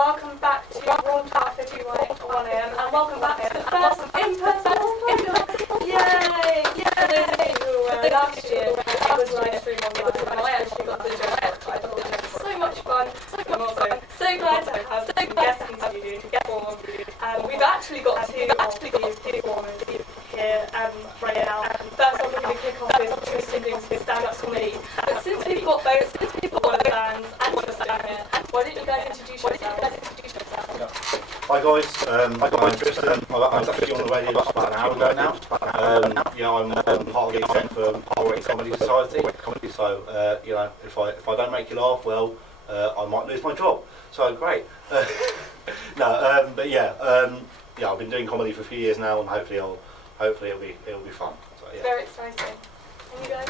welcome back to Warwick Idol at 1am, and welcome back to the first in-person podcast. Yay! For those of you who were last year, it was live stream online, and I actually got to join it. I thought it was so much fun. I'm also so glad to have some guests in studio to perform. We've actually got two of these performers here right now. First one we're going to kick off with Tristan doing some stand-up comedy. But since we've got both one of the bands and Tristan here, why don't you guys introduce yourselves? Hi guys, I'm Tristan. I was actually on the radio about an hour ago now. I'm part of the event for Warwick Comedy Society. So, if I don't make you laugh, well, I might lose my job. So great. I've been doing comedy for a few years now, and hopefully it'll be fun. So, yeah. Very exciting. And you guys?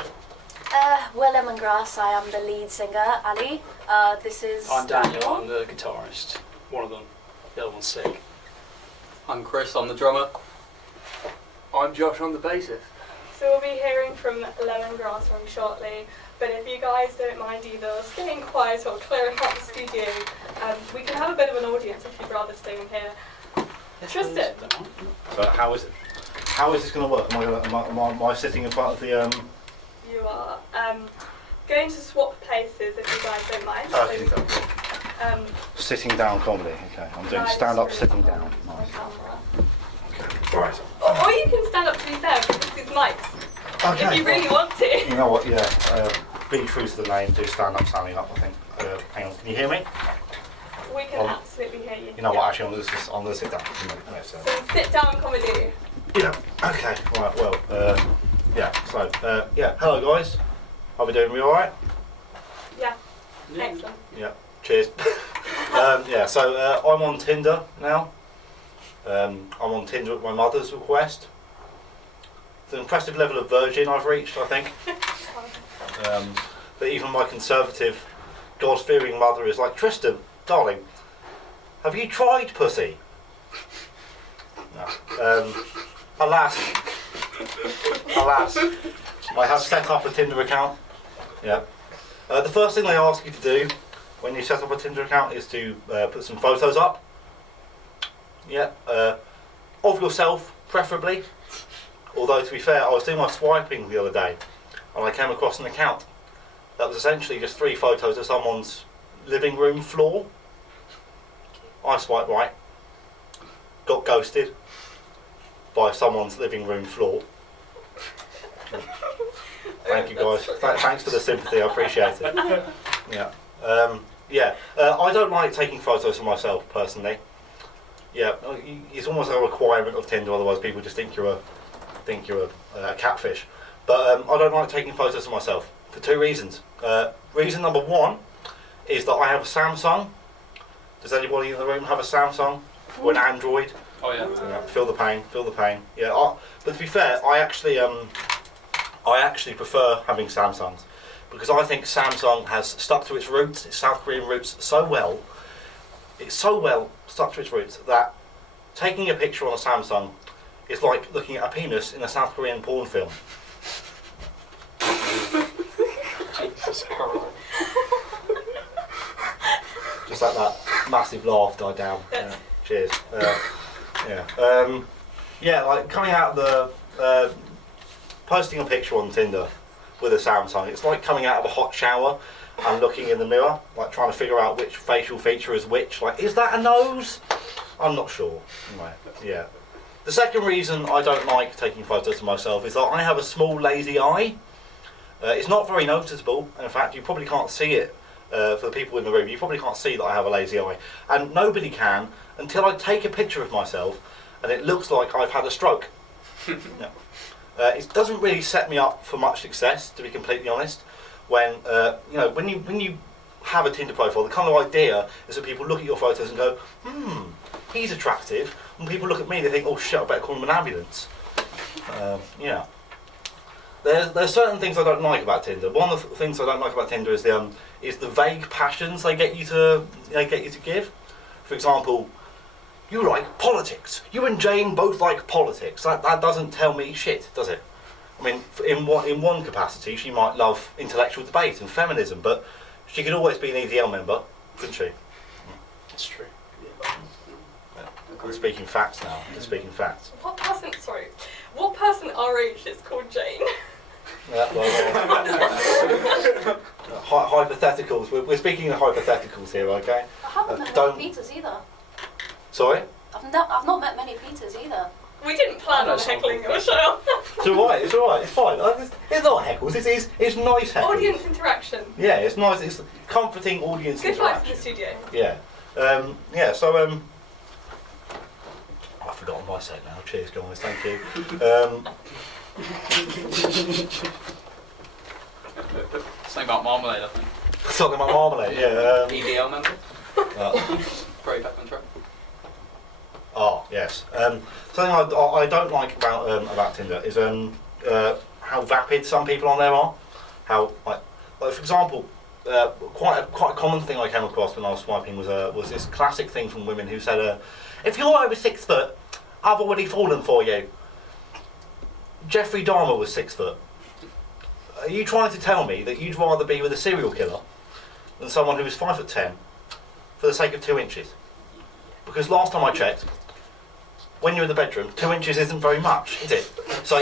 We're Lemongrass. I am the lead singer, Ali. I'm Daniel. I'm the guitarist. One of them. The other one's sick. I'm Chris. I'm the drummer. I'm Josh. I'm the bassist. So we'll be hearing from Lemongrass very shortly. But if you guys don't mind either staying quiet or clearing out the studio, we can have a bit of an audience if you'd rather stay in here. Tristan. So how is this going to work? Am I sitting in front of the? You are going to swap places if you guys don't mind. Sitting down comedy. Okay, I'm doing stand-up sitting down. Nice. Okay. Right. Or you can stand up, to be fair, because these mics. Okay. If you really want to. You know what? Yeah. Be true to the name. Do stand-up standing up. I think. Hang on. Can you hear me? We can absolutely hear you. You know what? Actually, I'm going to sit down. So sit down comedy. Yeah. Okay. Right. Well. Yeah. So. Hello, guys. Are we doing? We all right? Yeah. Excellent. Yeah. Cheers. So I'm on Tinder now. I'm on Tinder at my mother's request. It's an impressive level of virgin I've reached, I think. But even my conservative, God-fearing mother is like, Tristan, darling, have you tried pussy? No. Alas, I have set up a Tinder account. Yeah. The first thing they ask you to do when you set up a Tinder account is to put some photos up. Yeah. Of yourself, preferably. Although, to be fair, I was doing my swiping the other day and I came across an account that was essentially just 3 photos of someone's living room floor. I swiped right, got ghosted by someone's living room floor. Thank you guys. Thanks for the sympathy, I appreciate it. Yeah. I don't like taking photos of myself personally. Yeah, it's almost a requirement of Tinder, otherwise people just think you're a catfish. But I don't like taking photos of myself for 2 reasons. Reason number 1 is that I have a Samsung. Does anybody in the room have a Samsung or an Android? Oh yeah. Feel the pain. Yeah. But to be fair, I actually prefer having Samsungs because I think Samsung has stuck to its roots, its South Korean roots, so well. It's so well stuck to its roots that taking a picture on a Samsung is like looking at a penis in a South Korean porn film. Jesus Christ. Just like that massive laugh died down. Yeah. Cheers. Like coming out of the posting a picture on Tinder with a Samsung, it's like coming out of a hot shower and looking in the mirror, like trying to figure out which facial feature is which. Like, is that a nose? I'm not sure. Anyway, yeah. The second reason I don't like taking photos of myself is that I have a small lazy eye. It's not very noticeable, and in fact you probably can't see it. For the people in the room, you probably can't see that I have a lazy eye, and nobody can until I take a picture of myself and it looks like I've had a stroke. Yeah. It doesn't really set me up for much success, to be completely honest. When you have a Tinder profile, the kind of idea is that people look at your photos and go, he's attractive. When people look at me, they think, oh shit, I better call him an ambulance. Yeah. There's certain things I don't like about Tinder. One of the things I don't like about Tinder is the vague passions they get you to give. For example, you like politics. You and Jane both like politics. That doesn't tell me shit, does it? I mean, in one capacity, she might love intellectual debate and feminism, but she could always be an EDL member, couldn't she? That's true. I'm speaking facts now. I'm speaking facts. What person our age is called Jane? Hypotheticals. We're speaking in hypotheticals here, okay? I haven't met don't- many Peters either. Sorry? I've not met many Peters either. We didn't plan on heckling your show. It's alright, it's alright, it's fine. It's not heckles, it's nice heckles. Audience interaction. Yeah, it's nice, it's comforting audience Good vibes in the interaction. studio. Yeah. I've forgotten my set now. Cheers, guys, thank you. Something about marmalade, I think. Talking about marmalade, yeah. EDL member. Very back on track. Oh, yes. Something I don't like about Tinder is how vapid some people on there are. How, like for example, quite a common thing I came across when I was swiping was this classic thing from women who said, if you're over 6 foot, I've already fallen for you. Jeffrey Dahmer was 6 foot. Are you trying to tell me that you'd rather be with a serial killer than someone who is 5'10" for the sake of 2 inches? Because last time I checked, when you're in the bedroom, 2 inches isn't very much, is it? So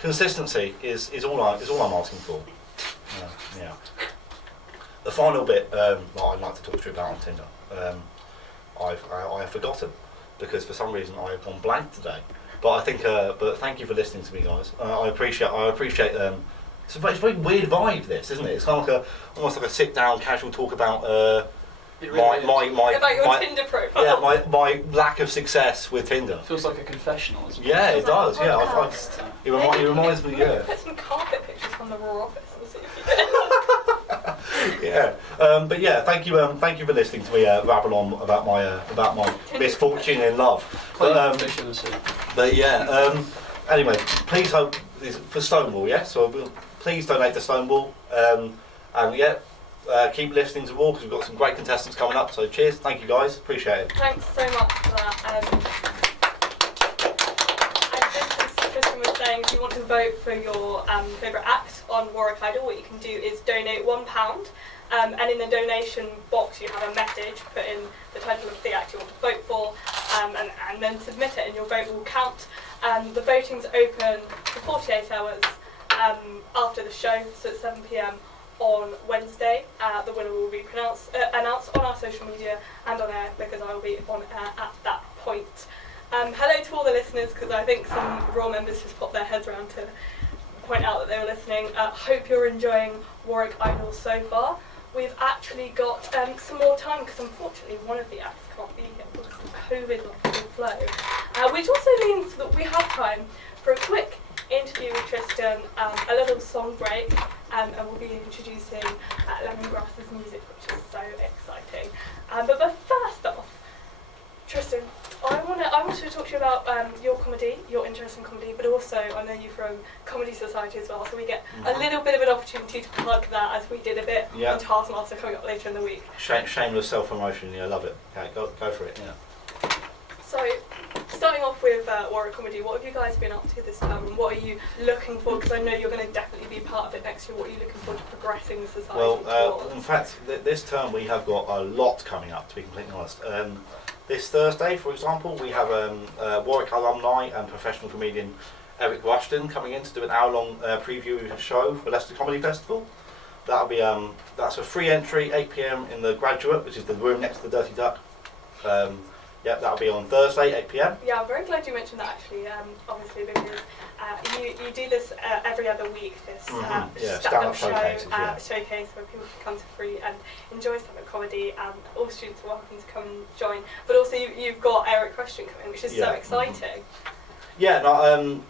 consistency is all I'm asking for. Yeah. The final bit that I'd like to talk to you about on Tinder, I have forgotten because for some reason I have gone blank today. But I think, but thank you for listening to me, guys. I appreciate. It's a very weird vibe, this, isn't it? It's kind of almost like a sit-down, casual talk about It really is. About your Tinder profile. Yeah, my lack of success with Tinder. Feels like a confessional, isn't it? Yeah, it does. Yeah, Podcast. it reminds me. Yeah, Put some carpet pictures from the Raw office and see if you get. yeah. But yeah, thank you for listening to me rabble on about my misfortune in love. But yeah. Anyway, please hope for Stonewall. Yeah, so please donate to Stonewall. And yeah. Keep listening to Raw because we've got some great contestants coming up. So cheers, thank you guys, appreciate it. Thanks so much for that. And just as Tristan was saying, if you want to vote for your favourite act on Warwick Idol, what you can do is donate £1. And in the donation box you have a message, put in the title of the act you want to vote for, and then submit it and your vote will count. The voting's open for 48 hours after the show, so at 7 p.m. on Wednesday. The winner will be announced on our social media and on air because I will be on air at that point. Hello to all the listeners because I think some Raw members just popped their heads around to point out that they were listening. Hope you're enjoying Warwick Idol so far. We've actually got some more time because unfortunately one of the acts can't be here because of COVID like Pink Floyd, which also means that we have time for a quick interview with Tristan, a little song break, and we'll be introducing Lemongrass's music, which is so exciting. But first off, Tristan, I wanted to talk to you about your comedy, your interest in comedy, but also I know you from Comedy Society as well, so we get a little bit of an opportunity to plug that as we did a bit on Taskmaster coming up later in the week. Shameless self-promotion, yeah, I love it. Okay, go for it, yeah. So, starting off with Warwick Comedy, what have you guys been up to this term and what are you looking for? Because I know you're going to definitely be part of it next year. What are you looking for to progressing the society? Well, in fact, this term we have got a lot coming up, to be completely honest. This Thursday, for example, we have Warwick alumni and professional comedian Eric Rushton coming in to do an hour-long preview show for Leicester Comedy Festival. That'll be that's a free entry, 8 p.m. in the Graduate, which is the room next to the Dirty Duck. Yep, that'll be on Thursday, 8 p.m. Yeah, I'm very glad you mentioned that actually, obviously, because you do this every other week, this stand-up showcase where people can come to free and enjoy stand-up comedy, and all students are welcome to come and join. But also you've got Eric Rushton coming, which is so exciting. Yeah, no,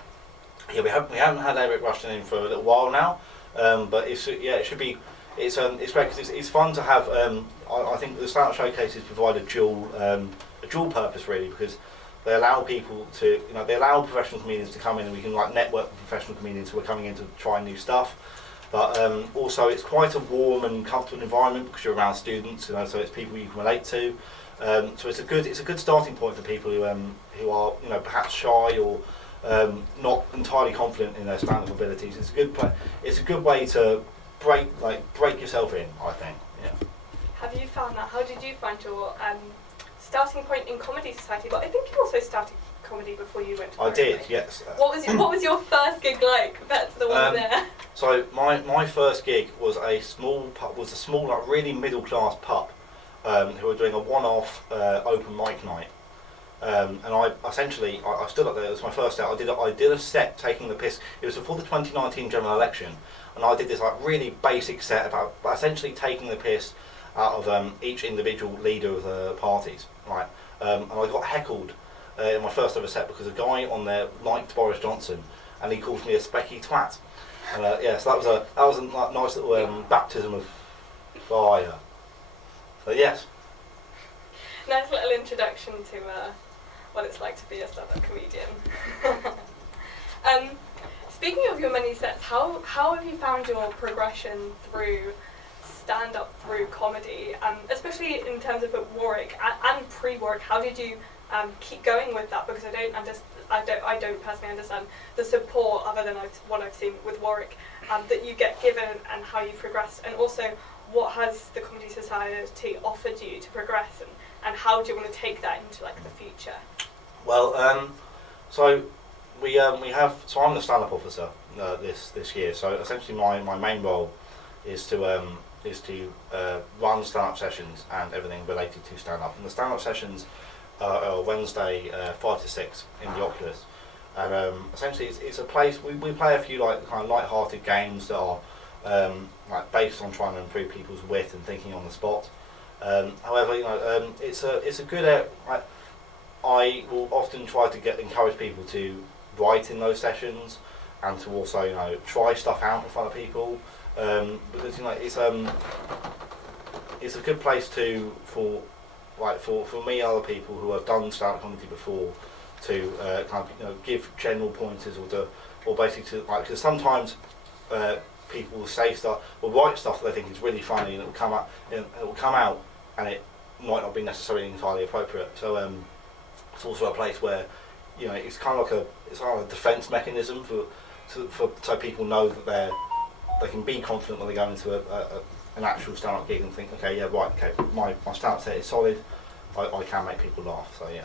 we haven't had Eric Rushton in for a little while now, but it should be. It's great because it's fun to have. I think the stand-up showcases provide a dual purpose really, because they allow people to, they allow professional comedians to come in and we can like network with professional comedians who are coming in to try new stuff. But also it's quite a warm and comfortable environment because you're around students, so it's people you can relate to. So it's a good starting point for people who are perhaps shy or not entirely confident in their stand-up abilities. It's a good way to break yourself in, I think. Yeah. Have you found that? How did you find your starting point in comedy society, but I think you also started comedy before you went to I Warwick, did, right? yes. What was your first gig like compared to the one there? So my first gig was a small like really middle class pub who were doing a one-off open mic night. And I essentially I stood up there. It was my first set. I did a set taking the piss. It was before the 2019 general election, and I did this like really basic set about essentially taking the piss out of each individual leader of the parties, right? And I got heckled in my first ever set because a guy on there liked Boris Johnson, and he called me a specky twat. And yeah, so that was a like, nice little baptism of fire. So yes. Nice little introduction to what it's like to be a stand-up comedian. Speaking of your many sets, how have you found your progression through stand-up, through comedy, especially in terms of at Warwick and pre-Warwick? How did you keep going with that? Because I don't personally understand the support other than what I've seen with Warwick that you get given and how you progressed, and also what has the Comedy Society offered you to progress, and how do you want to take that into like the future? Well, so we have. So I'm the stand-up officer this year. So essentially, my main role is to run stand-up sessions and everything related to stand-up. And the stand-up sessions are Wednesday 5 to 6 in the Oculus. And essentially, it's a place we play a few like kind of light-hearted games that are like based on trying to improve people's wit and thinking on the spot. However, it's a good. I will often try to encourage people to write in those sessions and to also try stuff out in front of people because it's a good place for me, other people who have done stand-up comedy before, to kind of give general pointers or basically because sometimes people will say stuff or write stuff that they think is really funny, and it will come out and it might not be necessarily entirely appropriate. So it's also a place where it's kind of like a defence mechanism so people know that they can be confident when they go into an actual stand-up gig and think, okay, yeah, right, okay, my stand-up set is solid. I can make people laugh. So yeah.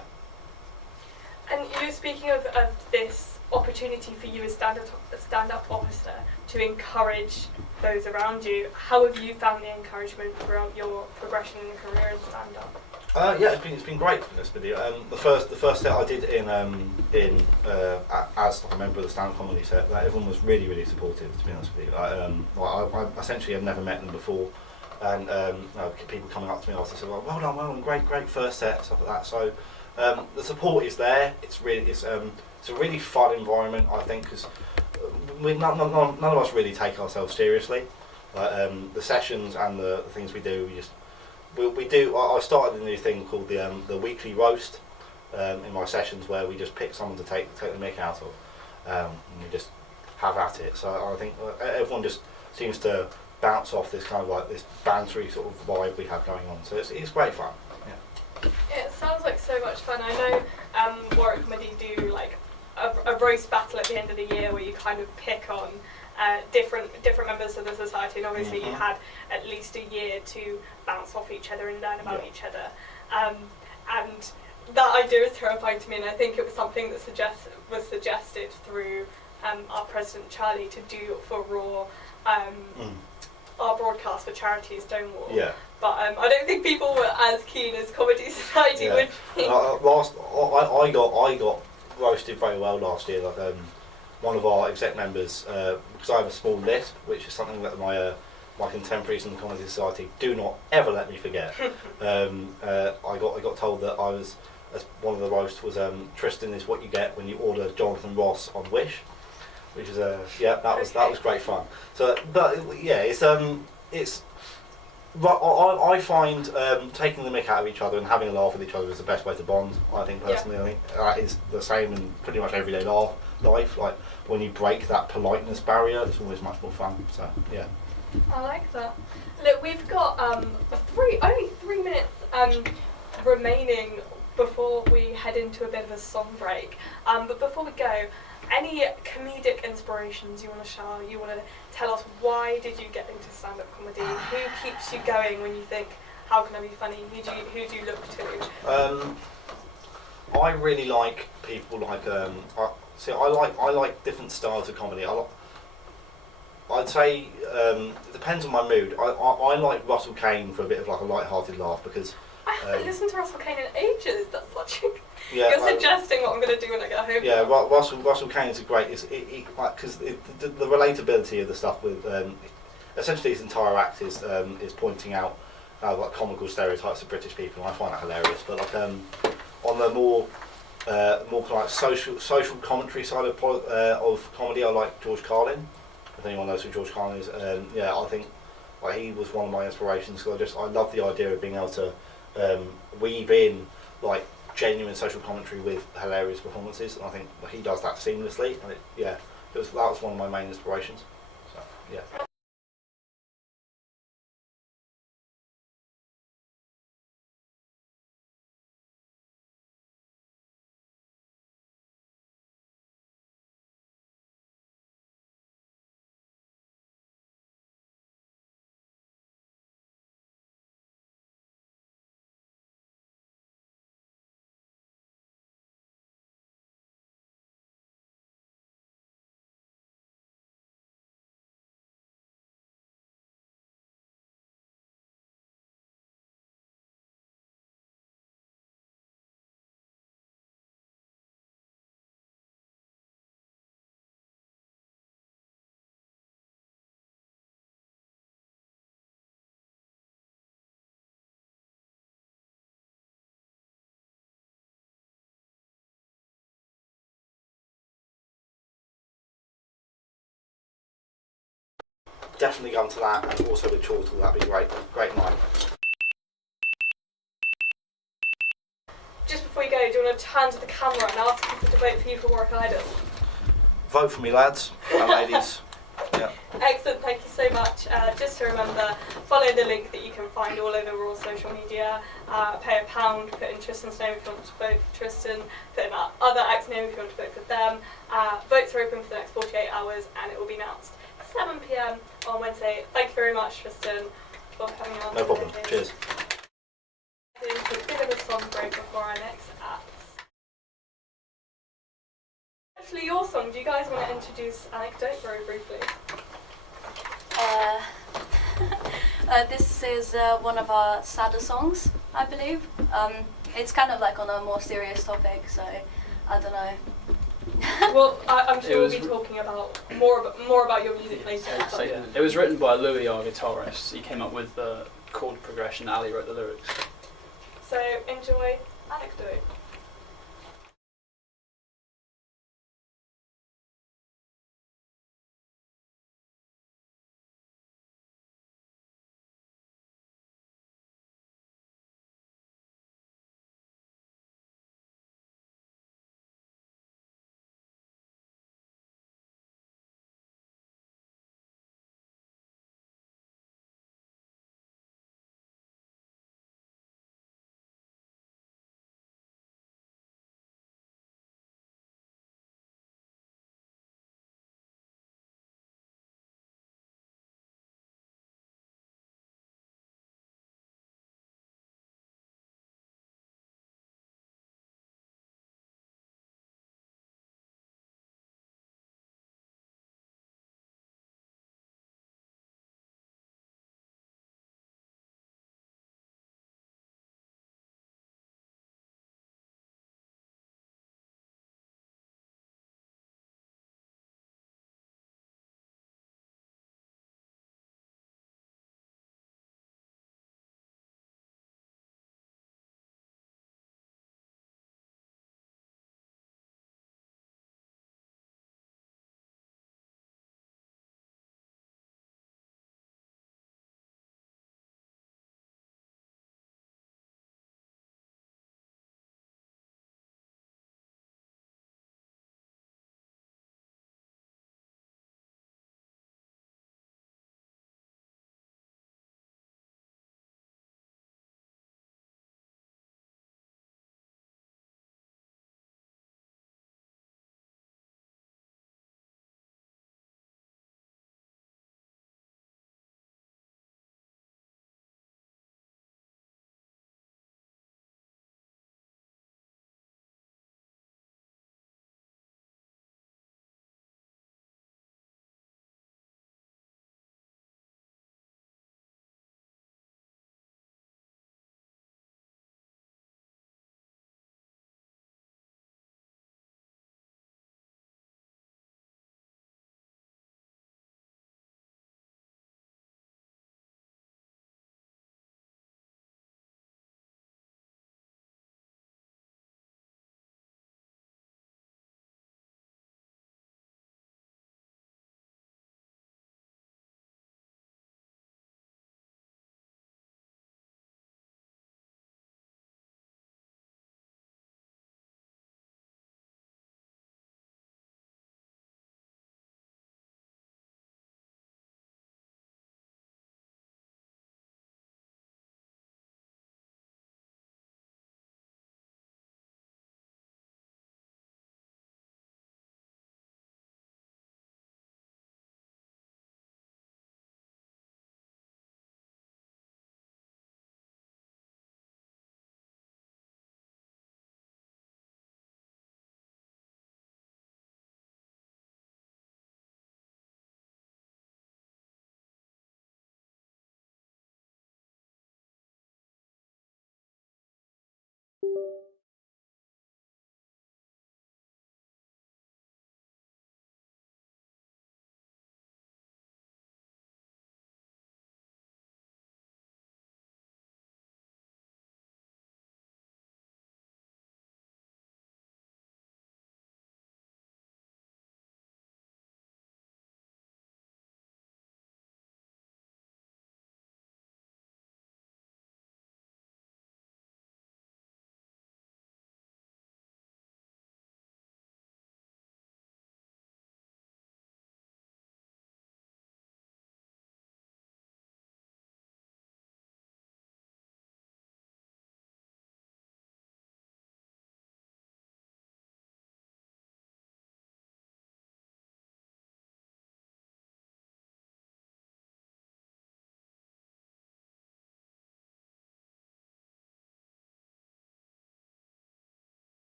And you're speaking of this opportunity for you as stand-up officer to encourage those around you. How have you found the encouragement throughout your progression in your career in stand-up? Yeah, it's been great for this video. The first set I did as a member of the stand-up comedy set, everyone was really, really supportive, to be honest with you. I essentially have never met them before, and people coming up to me after saying, well done, great first set, stuff like that. So the support is there. It's a really fun environment, I think, because none of us really take ourselves seriously. The sessions and the things we do, we do. I started a new thing called the weekly roast in my sessions, where we just pick someone to take the mick out of, and we just have at it. So I think everyone just seems to bounce off this kind of like this bantery sort of vibe we have going on. So it's great fun. Yeah. It sounds like so much fun. I know Warwick Comedy do like a roast battle at the end of the year where you kind of pick on different members of the society, and obviously you had at least a year to bounce off each other and learn about each other. And that idea is terrifying to me, and I think it was something that was suggested through our president Charlie to do for Raw, our broadcast for charity Stonewall. Yeah. But I don't think people were as keen as Comedy Society would be. I got roasted very well last year. Like one of our exec members, because I have a small list, which is something that my contemporaries in the Comedy Society do not ever let me forget. I got told that I was, as one of the roasts was, Tristan is what you get when you order Jonathan Ross on Wish, which is that was great fun. So, but yeah, I find taking the mick out of each other and having a laugh with each other is the best way to bond. I think personally, I think that is the same in pretty much everyday life. Like when you break that politeness barrier, it's always much more fun. So yeah. I like that. Look, we've got only 3 minutes remaining before we head into a bit of a song break. But before we go, any comedic inspirations you want to share? You want to tell us, why did you get into stand-up comedy? Who keeps you going when you think, how can I be funny? Who do you look to? I really like people like I like different styles of comedy. I'd say it depends on my mood. I like Russell Kane for a bit of like a light-hearted laugh because I haven't listened to Russell Kane in ages. That's such a... yeah, You're suggesting what I'm going to do when I get home. yeah, Russell Kane's a great. Because the relatability of the stuff with essentially his entire act is pointing out like comical stereotypes of British people. And I find that hilarious. But like on the more kind of like social commentary side of comedy, I like George Carlin. If anyone knows who George Carlin is, yeah, I think like he was one of my inspirations because I love the idea of being able to weave in like genuine social commentary with hilarious performances, and I think he does that seamlessly. And that was one of my main inspirations. So yeah. Definitely come to that, and also with Chortle, that'd be great night. Just before you go, do you want to turn to the camera and ask people to vote for you for Warwick Idol? Vote for me, lads and ladies. Yeah. Excellent, thank you so much. Just to remember, follow the link that you can find all over all social media. Pay £1, put in Tristan's name if you want to vote for Tristan, put in other acts' name if you want to vote for them. Votes are open for the next 48 hours and it will be announced 7 p.m. on Wednesday. Thank you very much, Tristan, for coming on. No problem. Cheers. Into a bit of a song break before our next acts. Actually, your song, do you guys want to introduce Anecdote very briefly? This is one of our sadder songs, I believe. It's kind of like on a more serious topic, so I don't know. Well, I'm sure we'll be talking about more about your music later. So yeah, it was written by Louis, our guitarist. He came up with the chord progression. Ali wrote the lyrics. So enjoy Anecdote.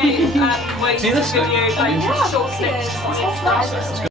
appreciate ways to give you like short snips on Instagram.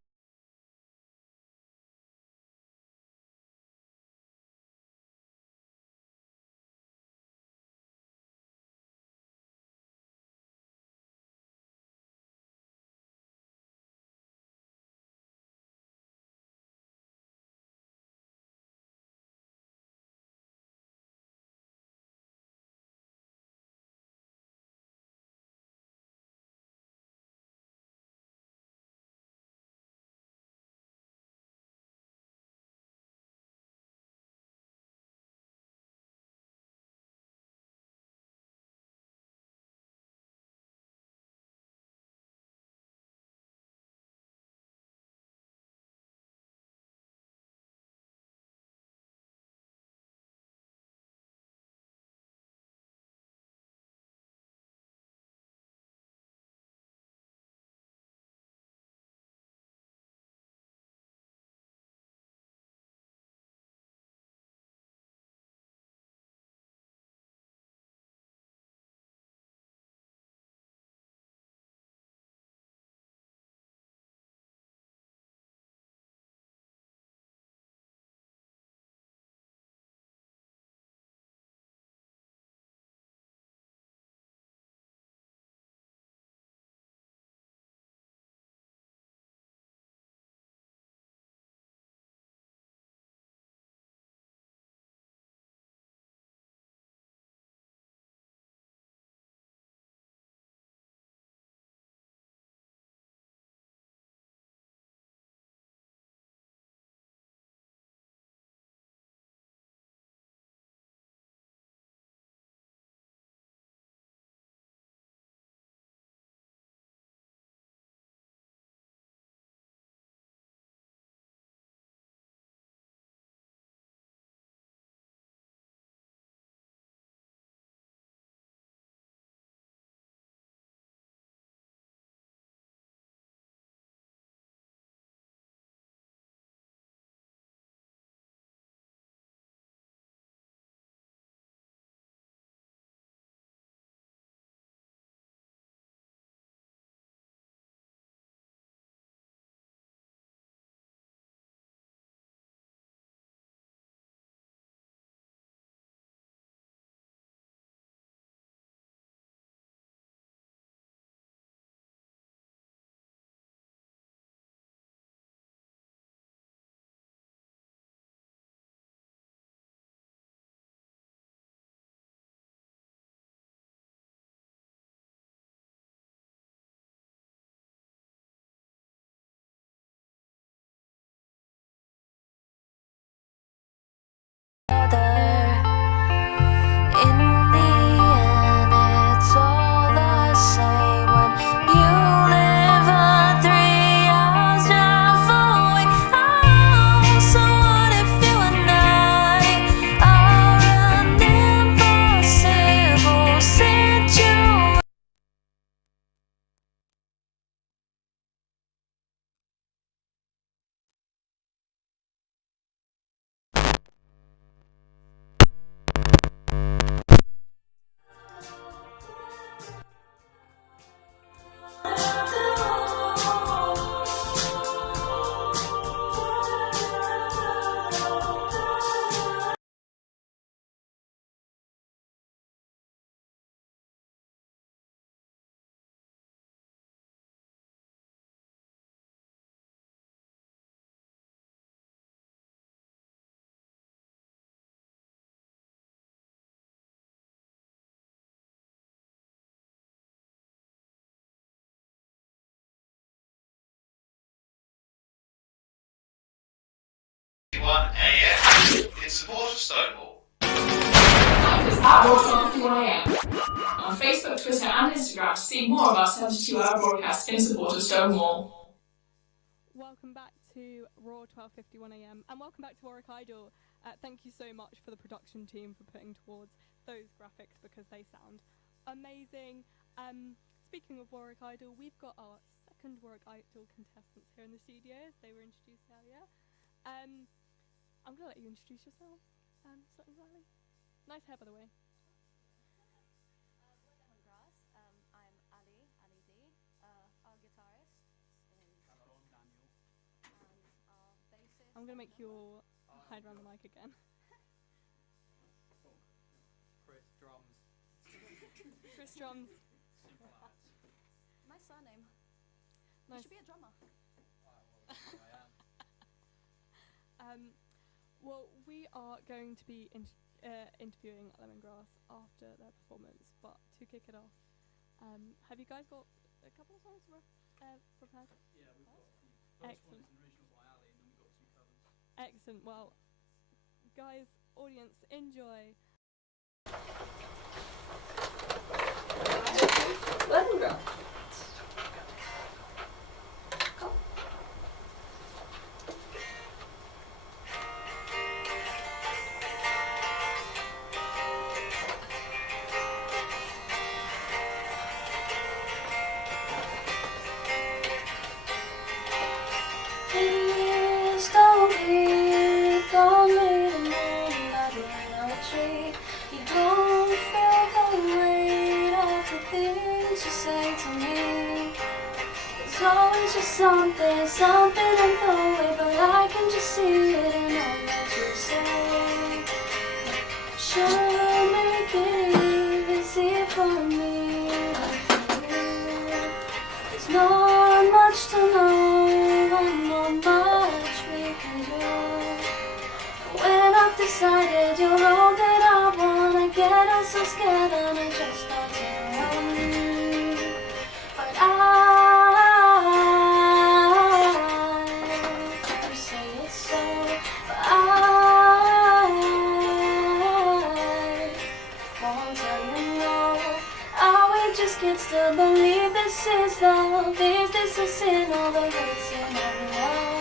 In support of Stonewall. Find us at Warwick 51am on Facebook, Twitter and Instagram to see more of our 72-hour broadcast in support of Stonewall. Welcome back to Raw 12:51am and welcome back to Warwick Idol. Thank you so much for the production team for putting towards those graphics because they sound amazing. Speaking of Warwick Idol, we've got our second Warwick Idol contestants here in the studio as they were introduced earlier. I'm going to let you introduce yourselves. Slightly. Nice hair, by the way. I'm Ali. going to make you all hide around the mic again. Chris drums. Chris drums. Simple as. My surname. You Nice. should be a drummer. I am. Well, we are going to be interviewing Lemongrass after their performance, but to kick it off, have you guys got a couple of songs prepared? Yeah, we've got the first Excellent. one is an original by Ali, and then we've got some covers. Excellent. Well, guys, audience, enjoy. Lemongrass. Please don't keep on waiting on the tree. You don't feel the weight of the things you say to me. There's always just something in the way, but I can just see it in all that you say. Should make it easy for me. There's not much to know, not much we can do. When I've decided you're all that I want, I get so scared and I just start to run. But you say it's so, but I won't tell you no. I just get to believe this is love. Is this a sin? All the hurts in my love.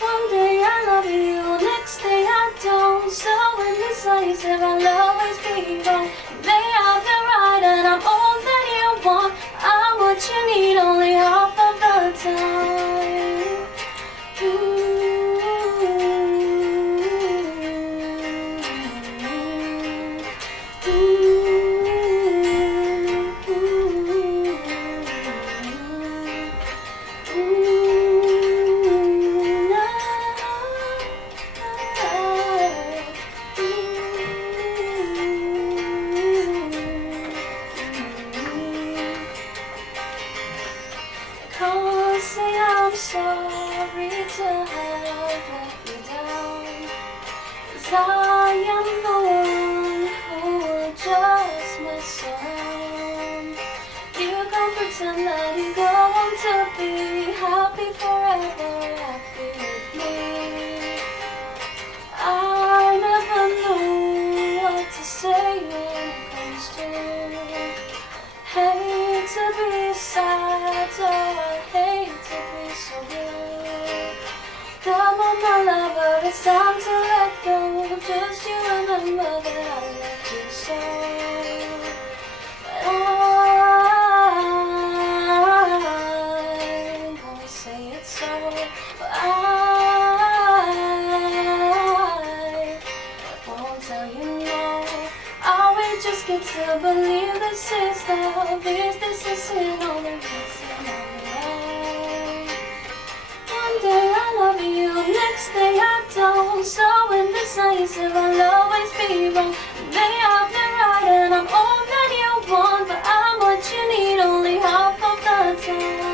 One day I love you, next day I don't. So indecisive, I'll always be wrong. You may have the right and I'm all that you want. I'm what you need only half of the time. Can't say I'm sorry to have let you down, 'cause I am the one who will just mess around. You can pretend that you go on to be happy forever, happy with me. I never knew what to say when it comes to hate to be sad, oh I hate to be so blue. Come on my lover, it's time to let go. Just you remember that I loved you so. But I'm gonna say it's so. But I won't tell you no. I will just get to believe this is love. Is this a sin? All the kids in my way. One day I love you, next day I don't. So indecisive, I'll always be wrong. You may have the right and I'm all that you want, but I'm what you need only half of the time.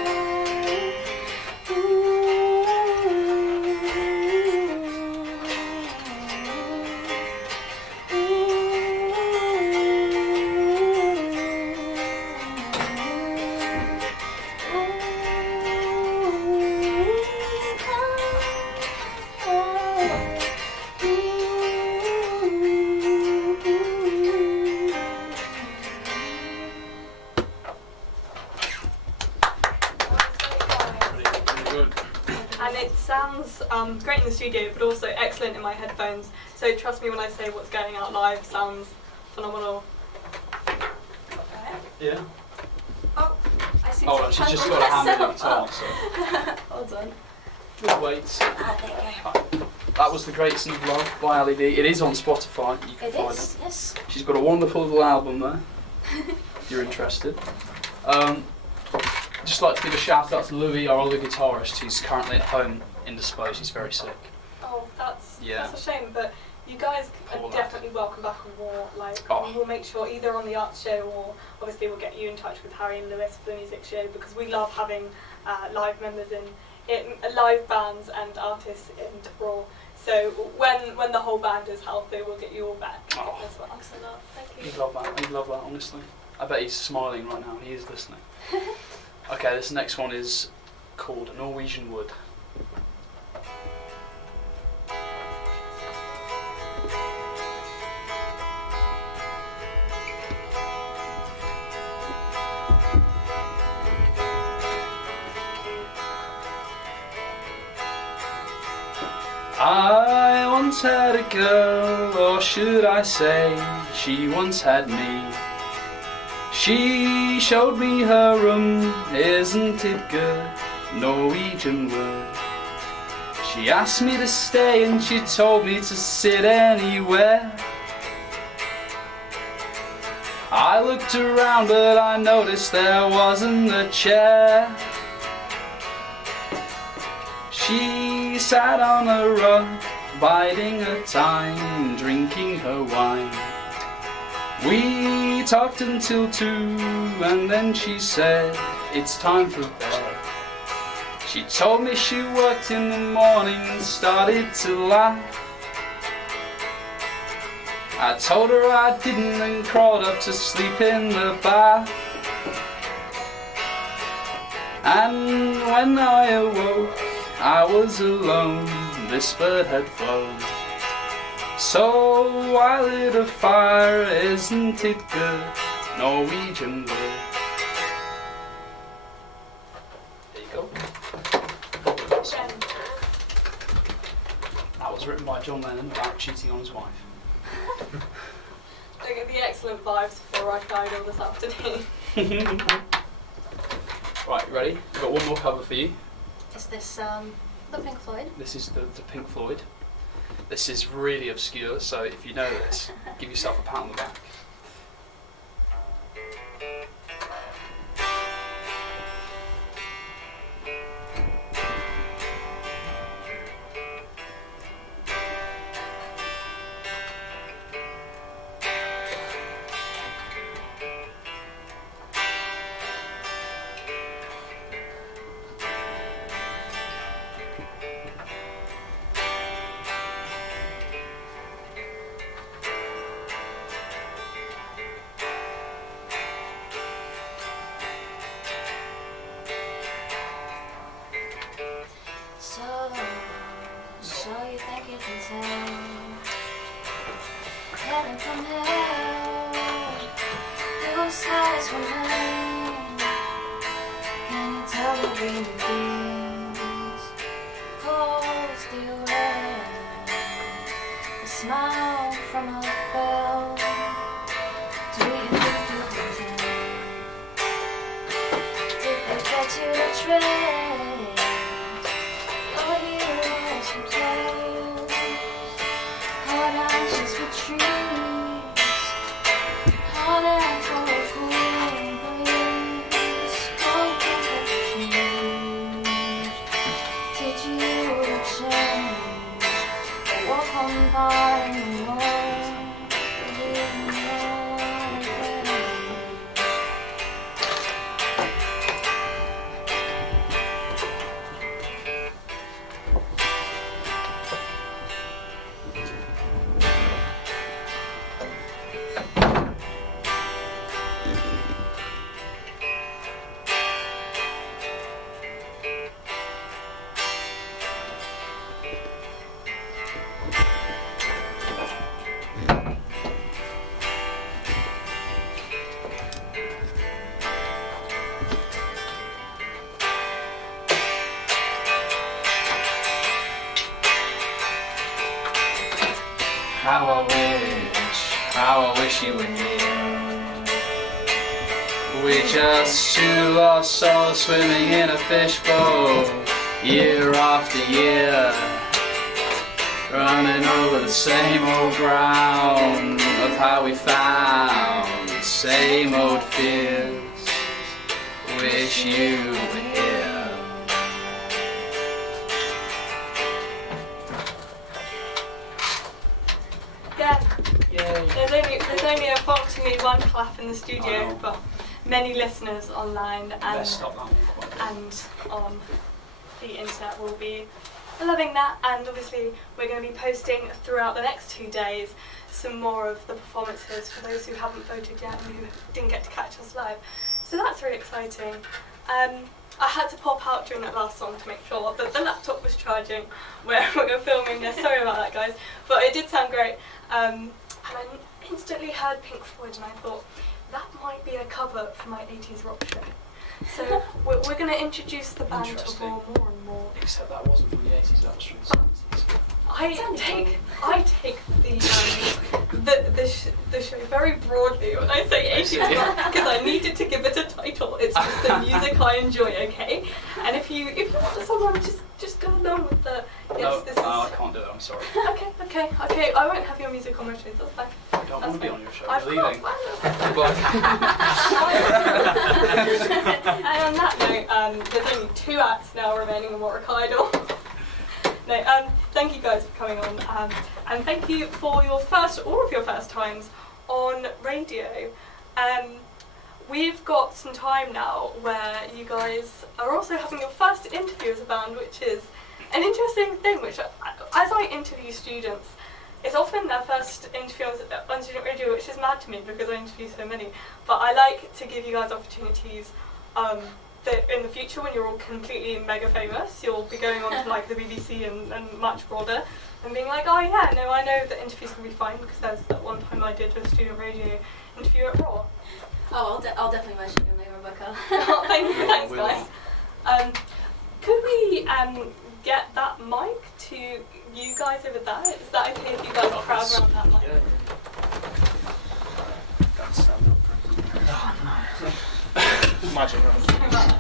And it sounds great in the studio, but also excellent in my headphones. So trust me when I say what's going out live sounds phenomenal. Yeah. Oh, I see. Oh, and she's just got a hand on the guitar, so. Hold on. Good weights. Ah, there you go. That was The Greatest of Love by Ali D. It is on Spotify. You can It find is, it. yes. She's got a wonderful little album there. If you're interested. Just like to give a shout out to Louis, our other guitarist, who's currently at home indisposed. He's very sick. Oh, that's Yeah. a shame. But you guys Poor are lad. definitely welcome back on War. Like, Oh. we'll make sure either on the art show or obviously we'll get you in touch with Harry and Lewis for the music show, because we love having live members in live bands and artists in Raw. So when the whole band is healthy, we'll get you all back Oh. as well. Thanks a lot. Thank you. He'd love that. He'd love that, honestly. I bet he's smiling right now. He is listening. Okay, this next one is called Norwegian Wood. I once had a girl, or should I say, she once had me. She showed me her room, isn't it good, Norwegian Wood. She asked me to stay and she told me to sit anywhere. I looked around but I noticed there wasn't a chair. She sat on a rug, biding her time, drinking her wine. We talked until 2 and then she said, it's time for bed. She told me she worked in the morning and started to laugh. I told her I didn't and crawled up to sleep in the bath. And when I awoke, I was alone, this bird had flown. So I lit a fire, isn't it good, Norwegian Wood. There you go. That was written by John Lennon about cheating on his wife. I get the excellent vibes for Warwick Idol this afternoon. Right, you ready? I've got one more cover for you. Is this the Pink Floyd? This is the Pink Floyd. This is really obscure, so if you know this, give yourself a pat on the back. So you think you can tell heaven from hell, blue skies from rain? Can you tell the green fields, cold steel rain, a smile from a fell? Do you think you can tell? Did they get you a train? How I wish you were here. We just two lost souls swimming in a fishbowl, year after year, running over the same old ground of how we found the same old fears. Wish you were here. only approximately one clap in the I studio, know. but many listeners online Let's stop that one quite. and on the internet will be loving that. And obviously we're going to be posting throughout the next 2 days some more of the performances for those who haven't voted yet and who didn't get to catch us live. So that's really exciting. I had to pop out during that last song to make sure that the laptop was charging where we were filming this. Sorry about that, guys, but it did sound great. And I instantly heard Pink Floyd and I thought, that might be a cover for my 80s rock show. So we're going to introduce the band to Interesting. more and more. Except that wasn't from the 80s, that was from the 70s. I take the show very broadly when I say 80s rock because I needed to give it a title. It's just the music I enjoy, okay? And if you want someone, just go along with the No, this I is can't do that, I'm sorry. okay. I won't have your music on my shows. That's fine. I don't want to be on your show, I've you're leaving. And on that note, there's only 2 acts now remaining in Warwick Idol. No, thank you guys for coming on, and thank you for all of your first times on radio. We've got some time now where you guys are also having your first interview as a band, which is an interesting thing, which as I interview students, it's often their first interview on student radio, which is mad to me because I interview so many. But I like to give you guys opportunities that in the future, when you're all completely mega famous, you'll be going on to like the BBC and much broader, and being like, oh yeah, no, I know that interviews can be fine because there's that one time I did a student radio interview at Raw. Oh, I'll definitely mention your name, Rebecca. Oh, thanks guys. Could we get that mic to you guys over there? Is that okay if you guys crowd around that mic? That's stand up. Imagine that.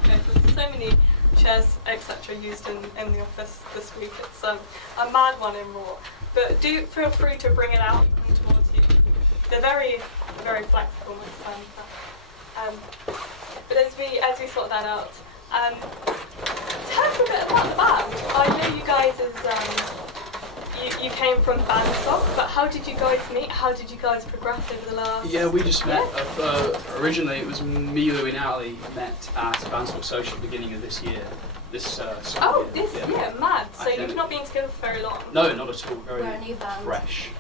There's so many chairs, etc. used in the office this week. It's a mad one in Raw. But do feel free to bring it out and towards you. They're very, very flexible next time. But as we sort that out, tell us a bit about the band. I know you guys you came from Bandstock, but how did you guys meet? How did you guys progress over the last? Yeah, we just met. Originally, it was me, Lou, and Ali met at Bandstock Social at the beginning of this year. This year, mad. So you've not been together for very long. No, not at all. Very We're a new band. fresh.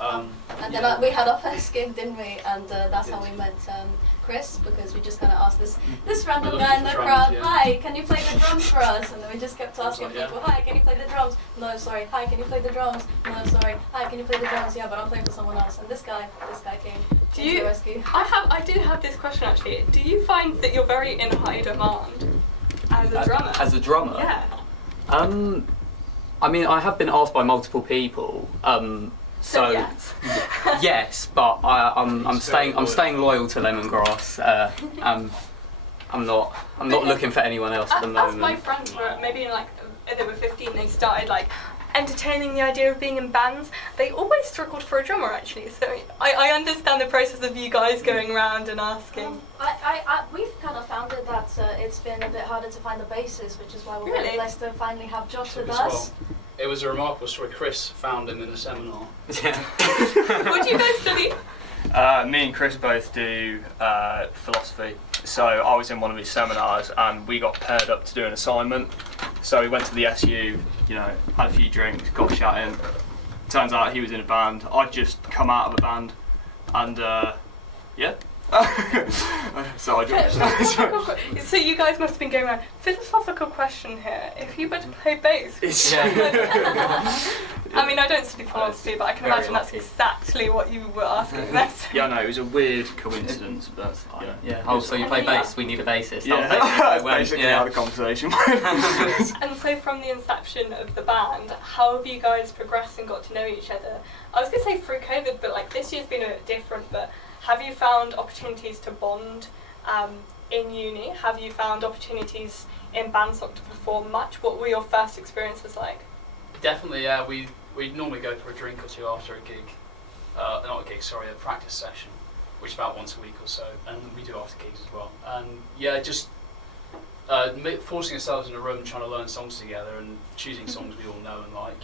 And then we had our first gig, didn't we? And that's how we met Chris, because we just kind of asked this random guy in the crowd, hi, can you play the drums for us? And then we just kept asking people, hi, can you play the drums? No, sorry. Hi, can you play the drums? No, sorry. Hi, can you play the drums? Yeah, but I'm playing for someone else. And this guy came to the rescue. I do have this question actually. Do you find that you're very in high demand as a drummer? As a drummer? Yeah. I mean, I have been asked by multiple people. So yes. Yes, but I'm staying loyal to Lemongrass. I'm not looking for anyone else at the moment. As my friends were maybe they were 15, they started like entertaining the idea of being in bands. They always struggled for a drummer actually. So I understand the process of you guys going around and asking. We've kind of found it that it's been a bit harder to find a bassist, which is why we're really blessed to finally have Josh with us. It was a remarkable story. Chris found him in a seminar. Yeah. What do you guys study? Me and Chris both do philosophy. So I was in one of his seminars and we got paired up to do an assignment. So we went to the SU, had a few drinks, got chatting. Turns out he was in a band. I'd just come out of a band and yeah. So I joined. So you guys must have been going around. Philosophical question here. If you were to play bass, I mean, I don't study philosophy, but I can imagine that's exactly what you were asking. Yeah, no, it was a weird coincidence, but yeah. Oh, so you play bass? We need a bassist. Yeah, that's basically how the conversation went. And so from the inception of the band, how have you guys progressed and got to know each other? I was going to say through COVID, but like this year's been a bit different, but have you found opportunities to bond in uni? Have you found opportunities in Bandstock to perform much? What were your first experiences like? Definitely, yeah. We normally go for a drink or two after a gig. Not a gig, sorry, a practice session, which is about once a week or so, and we do after gigs as well. And yeah, just forcing ourselves in a room, trying to learn songs together and choosing songs we all know and like,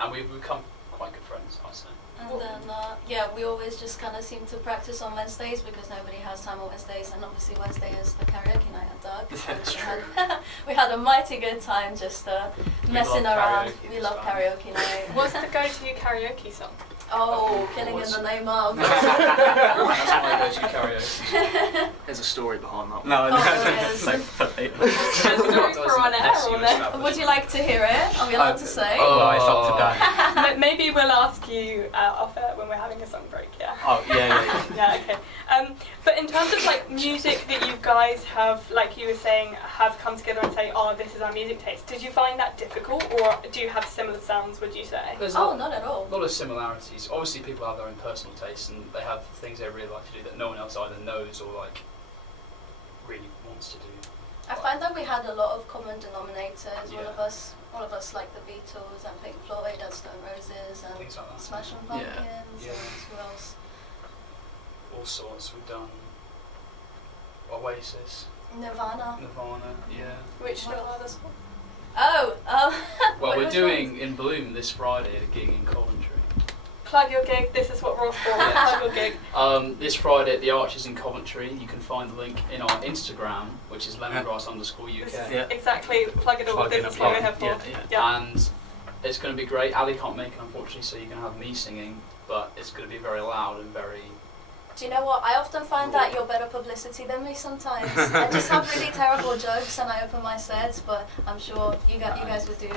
and we've become quite quite good friends, I'd say. And then, we always just kind of seem to practice on Wednesdays because nobody has time on Wednesdays, and obviously Wednesday is the karaoke night at Doug. That's We had a mighty good time just messing love around. karaoke, We it's love fun. karaoke night. What's the go-to karaoke song? Oh, killing in the name of. That's my go-to karaoke. There's a story behind that one. No, Oh, there is. no, funny. For on air or no? Would you like to hear it? Are we allowed to say? Well, it's up to date. Maybe we'll ask you off air when we're having a song break, yeah? Oh, yeah. Yeah, okay. But in terms of like music that you guys have, like you were saying, have come together and say, oh, this is our music taste, did you find that difficult, or do you have similar sounds, would you say? There's Not at all. a lot of similarities. Obviously, people have their own personal tastes, and they have things they really like to do that no one else either knows or like really wants to do. I find that we had a lot of common denominators. Yeah. All of us like the Beatles and Pink Floyd and Stone Roses and Things like that. Smashing Yeah. Pumpkins Yeah. and who else? All sorts. We've done Oasis, Nirvana. yeah. Which What song? else? Oh, Well, we're which doing in Bloom this Friday a gig in Coventry. Plug your gig, this is what Ross for, plug your gig. This Friday at the Arches in Coventry. You can find the link in our Instagram, which is lemongrass_UK. This is Yeah. exactly, plug it all, Plug this in is a what we're plug. here for. Yeah. Yeah. And it's going to be great. Ali can't make it, unfortunately, so you're going to have me singing, but it's going to be very loud and very... Do you know what? I often find that you're better publicity than me sometimes. I just have really terrible jokes and I open my sets, but I'm sure you guys would do.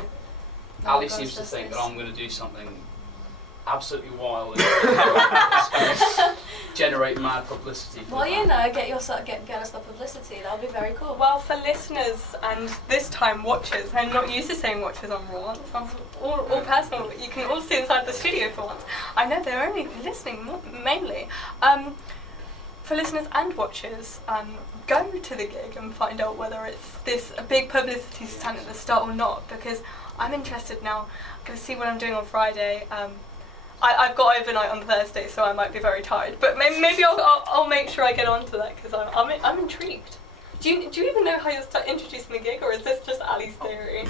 Ali more seems to justice. think that I'm going to do something absolutely wild and generate mad publicity. For Well, the you band. know, get us the publicity. That would be very cool. Well, for listeners and this time watchers, I'm not used to saying watchers on Raw, it sounds all personal, you can all see inside the studio for once. I know they're only listening mainly. For listeners and watchers, go to the gig and find out whether it's this a big publicity stunt at the start or not, because I'm interested now. I'm going to see what I'm doing on Friday. I've got overnight on Thursday, so I might be very tired. But maybe I'll make sure I get onto that because I'm intrigued. Do you even know how you'll start introducing the gig, or is this just Ali's theory?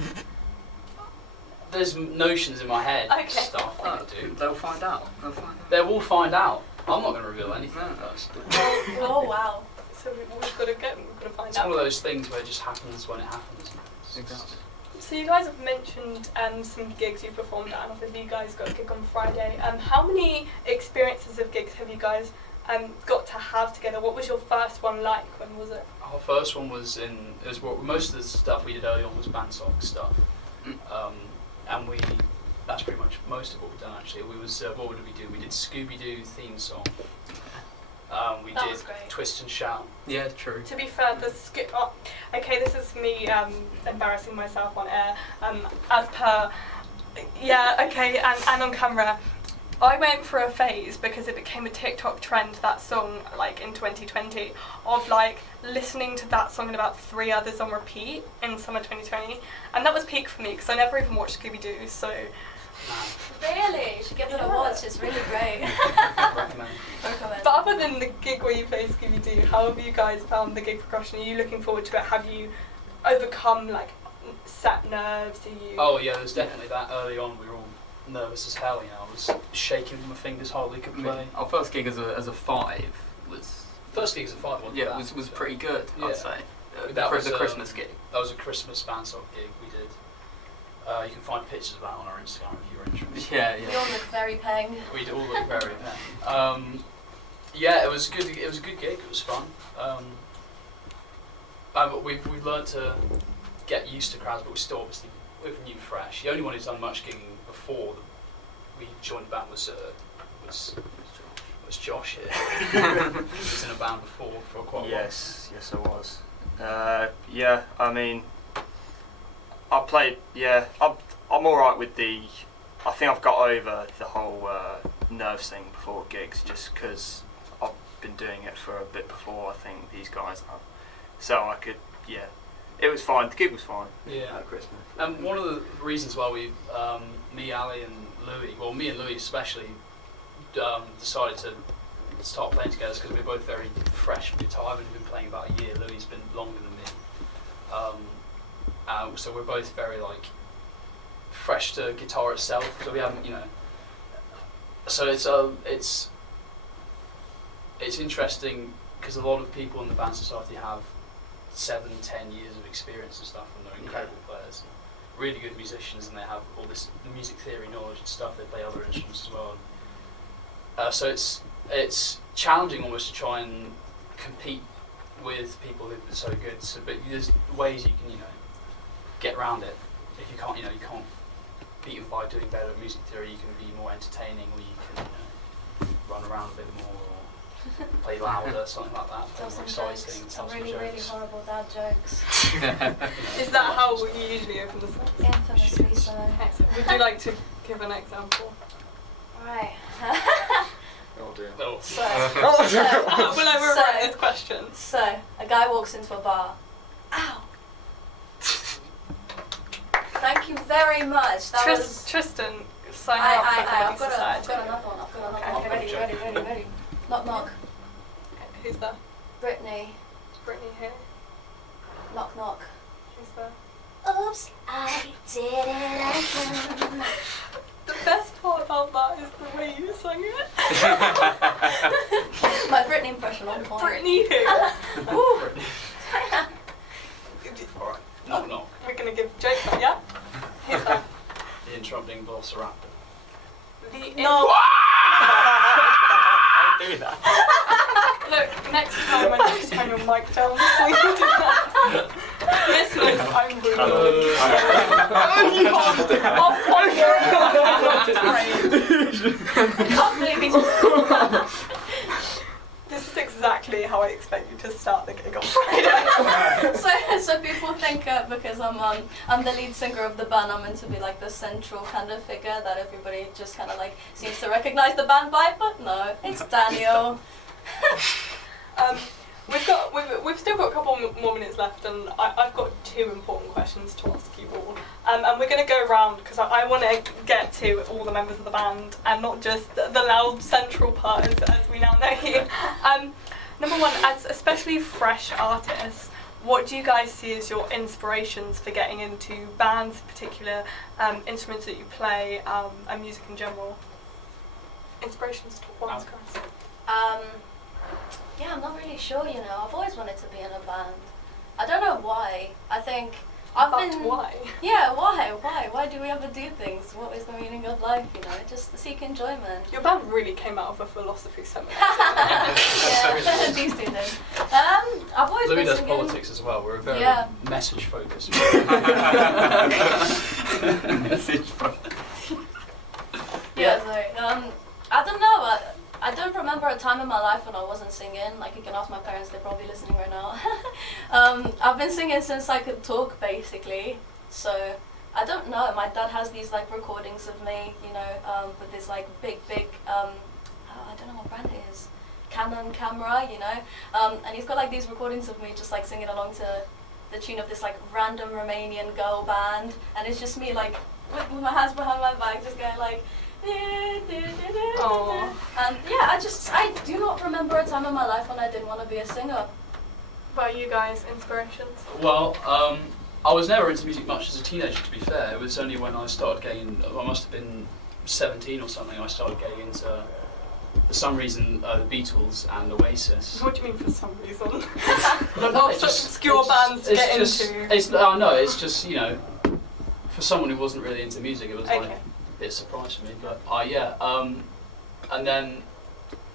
There's notions in my head, Okay. stuff I do. They'll find out. They will find out. I'm not going to reveal anything first. Oh wow. So we've got to find It's out. one of those things where it just happens when it happens. Exactly. So you guys have mentioned some gigs you performed at, and obviously you guys got a gig on Friday. How many experiences of gigs have you guys got to have together? What was your first one like? When was it? Our first one was most of the stuff we did early on was bandsock stuff, and that's pretty much most of what we've done actually. What did we do? We did Scooby-Doo theme song. We That did was great. Twist and Shout. Yeah, true. To be fair, okay, this is me embarrassing myself on air. As per, yeah, okay, and on camera. I went for a phase because it became a TikTok trend, that song, like in 2020, of like listening to that song and about 3 others on repeat in summer 2020, and that was peak for me because I never even watched Scooby-Doo, so. Really? You should give it a watch. It's really great. Recommend. Recommend. But other than the gig where you play Scooby-Doo, how have you guys found the gig progression? Are you looking forward to it? Have you overcome like set nerves? Are you? Oh yeah, there's definitely that. Early on, we were all nervous as hell. You know, I was shaking with my fingers, hardly could play. Our first gig as a 5 was First gig as a 5, wasn't yeah, it? was pretty good. Yeah. I'd say. That was the Christmas gig. That was a Christmas bandsock gig we did. You can find pictures of that on our Instagram if you're interested. Yeah, We all look very peng. We all look very yeah, it was good. It was a good gig. It was fun. We've learned to get used to crowds, but we're still obviously we're new, fresh. The only one who's done much gigging before we joined the band was Josh here. He was in a band before for quite a while. Yes, I was. Yeah, I mean, I played. Yeah, I'm all right with the. I think I've got over the whole nerves thing before gigs, just because I've been doing it for a bit before. I think these guys have, so I could. Yeah, it was fine. The gig was fine. Yeah. At Christmas. And one of the reasons why we, me, Ali, and Louis, well, me and Louis especially, decided to start playing together is because we're both very fresh with guitar. I've only been playing about a year. Louis has been longer than me. So we're both very like fresh to guitar itself. So we haven't, So it's interesting because a lot of people in the band society have 7-10 years of experience and stuff, and they're incredible players, and really good musicians, and they have all this music theory knowledge and stuff. They play other instruments as well. So it's challenging almost to try and compete with people who are so good. So, but there's ways you can get around it. If you can't beat them by doing better at music theory, you can be more entertaining, or you can run around a bit more, or play louder, something like that. Tell More some exciting. jokes, Tell some some really, really jokes. horrible dad jokes. Is that how you usually open the set? Infamously so. Excellent. Would you like to give an example? Right. Oh dear. Oh. So, Will I rewrite So- this question? so, a guy walks into a bar. Ow! Thank you very much. That was... Tristan, sign up for I've Comedy got Society. another one. I've got another Okay. one. Ready. Knock, knock. Who's there? Brittany. Brittany here. Knock, knock. Who's there? Oops, I did it again. The best part about that is the way you sang it. My Brittany impression on point. Brittany who? Woo. Alright, Knock knock. we're gonna give jokes on, yeah? Who's there? The interrupting velociraptor. No. Don't do that. Look, next time when you turn your mic down, before you do that. Listeners, I'm rude. I can't believe he's This is exactly how I expect you to start the gig on Friday. So people think because I'm the lead singer of the band, I'm meant to be like the central kind of figure that everybody just kind of like seems to recognize the band by, but no, it's Daniel. We've still got a couple more minutes left, and I've got 2 important questions to ask you all. And we're going to go around because I want to get to all the members of the band and not just the loud central part as we now know you. Number one, as especially fresh artists, what do you guys see as your inspirations for getting into bands, particular instruments that you play, and music in general? Inspirations to ones, guys. Yeah, I'm not really sure, I've always wanted to be in a band. I don't know why. I think Why? Yeah, why? Why do we ever do things? What is the meaning of life, Just to seek enjoyment. Your band really came out of a philosophy seminar. Yeah, these two did. I've always Louis been does singing. politics as well. We're a very message focused. Message focused. Yeah, sorry. I don't know. I don't remember a time in my life when I wasn't singing. Like, you can ask my parents, they're probably listening right now. I've been singing since I could talk, basically. So, I don't know. My dad has these, like, recordings of me, with this, like, big, I don't know what brand it is. Canon camera, and he's got, like, these recordings of me just, like, singing along to the tune of this, like, random Romanian girl band. And it's just me, like, with my hands behind my back, just going, like... Aww. And yeah, I do not remember a time in my life when I didn't want to be a singer. What about you guys, inspirations? Well, I was never into music much as a teenager, to be fair. It was only when I started getting, I must have been 17 or something, I started getting into, for some reason, the Beatles and Oasis. What do you mean for some reason? It's just- obscure bands to get into. It's just, for someone who wasn't really into music, it was like Okay. a bit of a surprise for me. But and then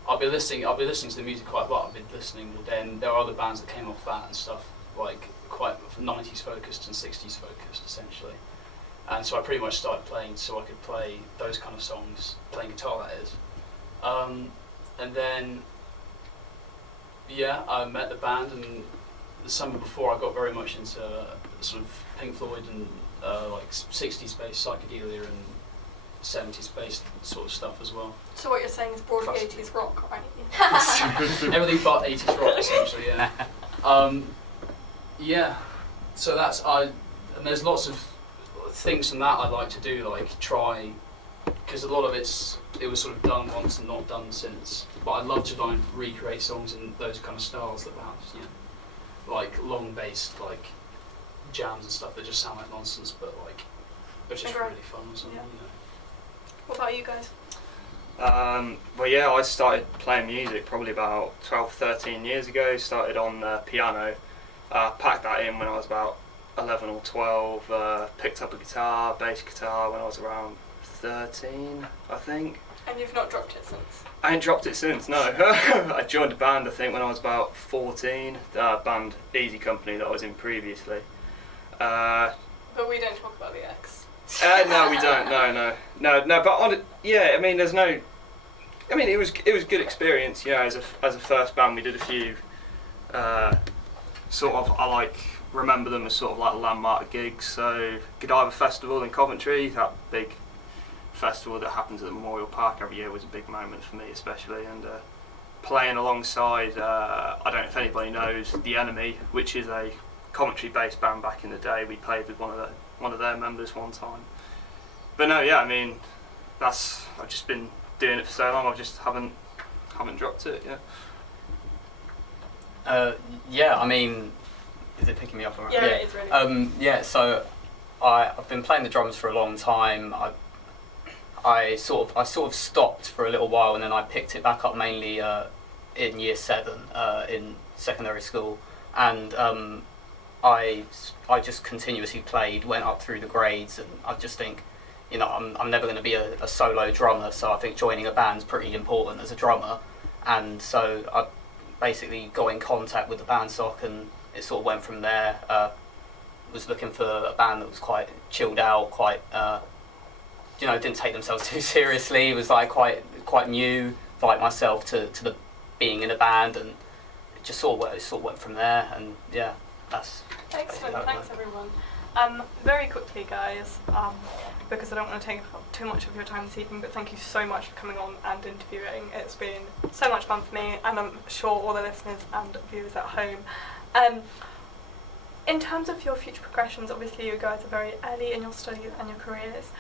I'll be listening to the music quite a lot. I've been listening all day, and there are other bands that came off that and stuff, like quite 90s focused and 60s focused essentially. And so I pretty much started playing so I could play those kind of songs, playing guitar that is. And then I met the band, and the summer before I got very much into sort of Pink Floyd and like 60s based psychedelia and 70s based sort of stuff as well. So what you're saying is broadly 80s rock, right? Everything but 80s rock essentially, yeah. So and there's lots of things from that I like to do, like try, because a lot of it was sort of done once and not done since. But I love to try and recreate songs in those kind of styles that perhaps, like long based, like jams and stuff that just sound like nonsense, but just really fun or something. Yeah. What about you guys? Well, yeah, I started playing music probably about 12, 13 years ago. Started on piano. Packed that in when I was about 11 or 12. Picked up a guitar, bass guitar, when I was around 13, I think. And you've not dropped it since? I ain't dropped it since, no. I joined a band, I think, when I was about 14. Band Easy Company that I was in previously. But we don't talk about the ex. No, we don't. No. But I mean, there's no. I mean, it was good experience. You know, as a first band, we did a few. Sort of, I remember them as sort of like landmark gigs. So Godiva Festival in Coventry, that big festival that happens at the Memorial Park every year, was a big moment for me, especially. And playing alongside, I don't know if anybody knows The Enemy, which is a Coventry-based band back in the day. We played with one of their members one time. But no, yeah, I mean, I've just been doing it for so long. I just haven't dropped it. Yeah, I mean, is it picking me up? Yeah, it is really. Yeah, so I've been playing the drums for a long time. I sort of stopped for a little while, and then I picked it back up mainly in year 7 in secondary school, and I just continuously played, went up through the grades, and I just think, you know, I'm never going to be a solo drummer, so I think joining a band's pretty important as a drummer, and so I basically got in contact with the bandsoc, and it sort of went from there. Was looking for a band that was quite chilled out, quite you know, didn't take themselves too seriously. It was like quite new, like myself, to the being in a band, and it just sort of went from there. And yeah, that's excellent. Thanks everyone. Very quickly, guys, because I don't want to take up too much of your time this evening, but thank you so much for coming on and interviewing. It's been so much fun for me, and I'm sure all the listeners and viewers at home. In terms of your future progressions, obviously you guys are very early in your studies and your careers.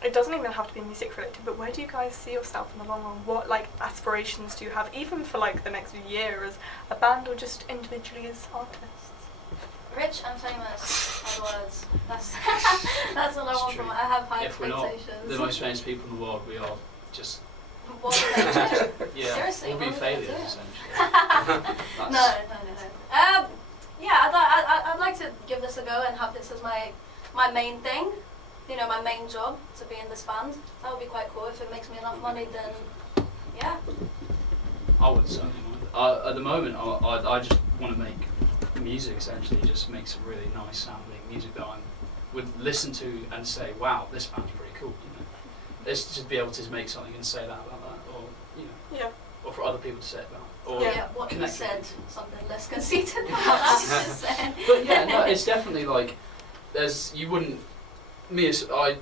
It doesn't even have to be music related, but where do you guys see yourself in the long run? What aspirations do you have, even for the next year, as a band or just individually as artists? Rich and famous are the words. That's all I want from it. I have high expectations. If we're not the most famous people in the world, we are just... What would they do? Yeah, Seriously, we'll be what would they failures, do? essentially. No. Yeah, I'd like to give this a go and have this as my main thing. You know, my main job, to be in this band. That would be quite cool. If it makes me enough money, then yeah. I would certainly mind. At the moment, I just want to make music, essentially, just make some really nice sounding music that I would listen to and say, wow, this band's pretty cool. You know, let's just be able to make something and say that about that, or you know, yeah, or for other people to say it about. Or what you said, something less conceited than what I was just saying. But yeah, no, it's definitely I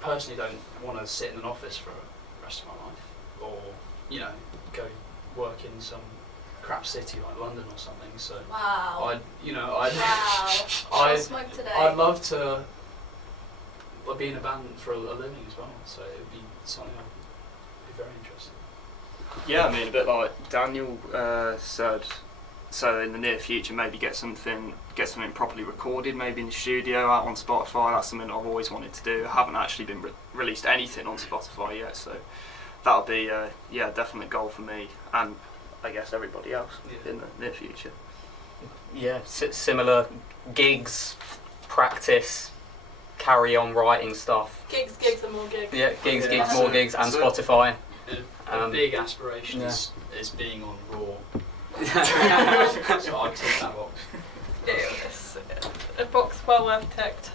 personally don't want to sit in an office for the rest of my life, or you know, go work in some crap city like London or something. So wow. I'd smoke today. I'd love to be in a band for a living as well. So it would be something I'd be very interested in. Yeah, I mean, a bit like Daniel said. So in the near future, maybe get something properly recorded, maybe in the studio, out on Spotify. That's something I've always wanted to do. I haven't actually been released anything on Spotify yet, so that'll be a definite goal for me, and I guess everybody else in the near future. Yeah, similar gigs, practice, carry on writing stuff. Gigs and more gigs. Yeah, gigs, more gigs, and Spotify. A big aspiration is being on Raw. So I'd tick that box. Yeah, it's a box well worth ticked.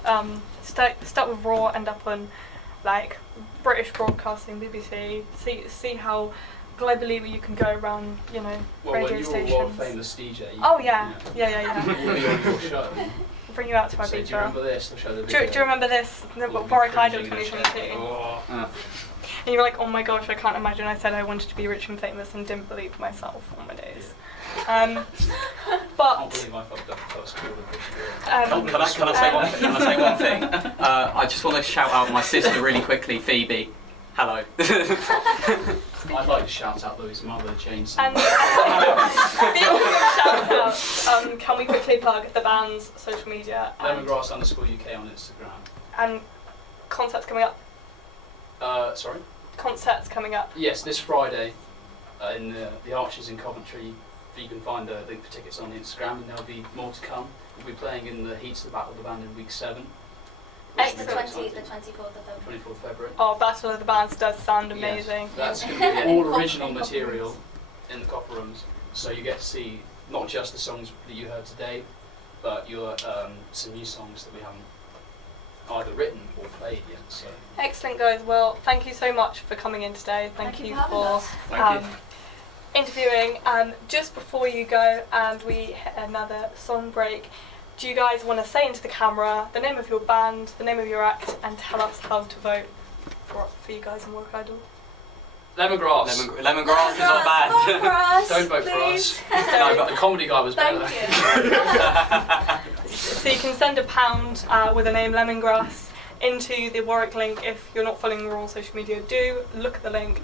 Start with Raw, end up on British Broadcasting, BBC. See how globally you can go around, you know, radio stations. Well, when you're a famous DJ. Oh yeah. We'll be on your show. We'll bring you out to our Do you Ibiza. remember this? They'll show the Do you remember this? Warwick Idol 2022. Oh. And you're like, oh my gosh, I can't imagine. I said I wanted to be rich and famous and didn't believe myself on my days. But I can't believe I fucked up the first call of Can I say one thing? I just want to shout out my sister really quickly, Phoebe. Hello. I'd like to shout out Louis' mother, Jane. And speaking of shout outs, can we quickly plug the band's social media? Lemongrass_UK on Instagram. And concerts coming up. Sorry? concerts coming up. Yes, this Friday in the Arches in Coventry. You can find a link for tickets on Instagram, and there'll be more to come. We'll be playing in the Heats of the Battle of the Band in week 7. The 24th of February. 24th of February. Oh, Battle of the Bands does sound amazing. Yes, that's going to be all original material in the copper rooms, so you get to see not just the songs that you heard today, but some new songs that we haven't either written or played yet. So. Excellent, guys. Well, thank you so much for coming in today. Thank you for interviewing. Just before you go and we hit another song break, do you guys want to say into the camera the name of your band, the name of your act, and tell us how to vote for you guys in Warwick Idol? Lemongrass is our band. Vote for us, Don't vote please. for us. No, but the comedy guy was better. So you can send £1 with the name Lemongrass into the Warwick link. If you're not following Raw on social media, do look at the link,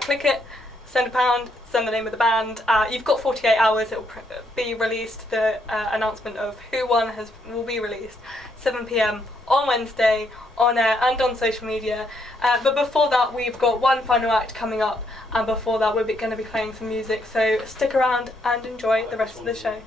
click it, send £1, send the name of the band. You've got 48 hours. It will be released. The announcement of who won will be released 7 p.m. on Wednesday on air and on social media. But before that, we've got one final act coming up, and before that, we're going to be playing some music. So stick around and enjoy the rest of the show.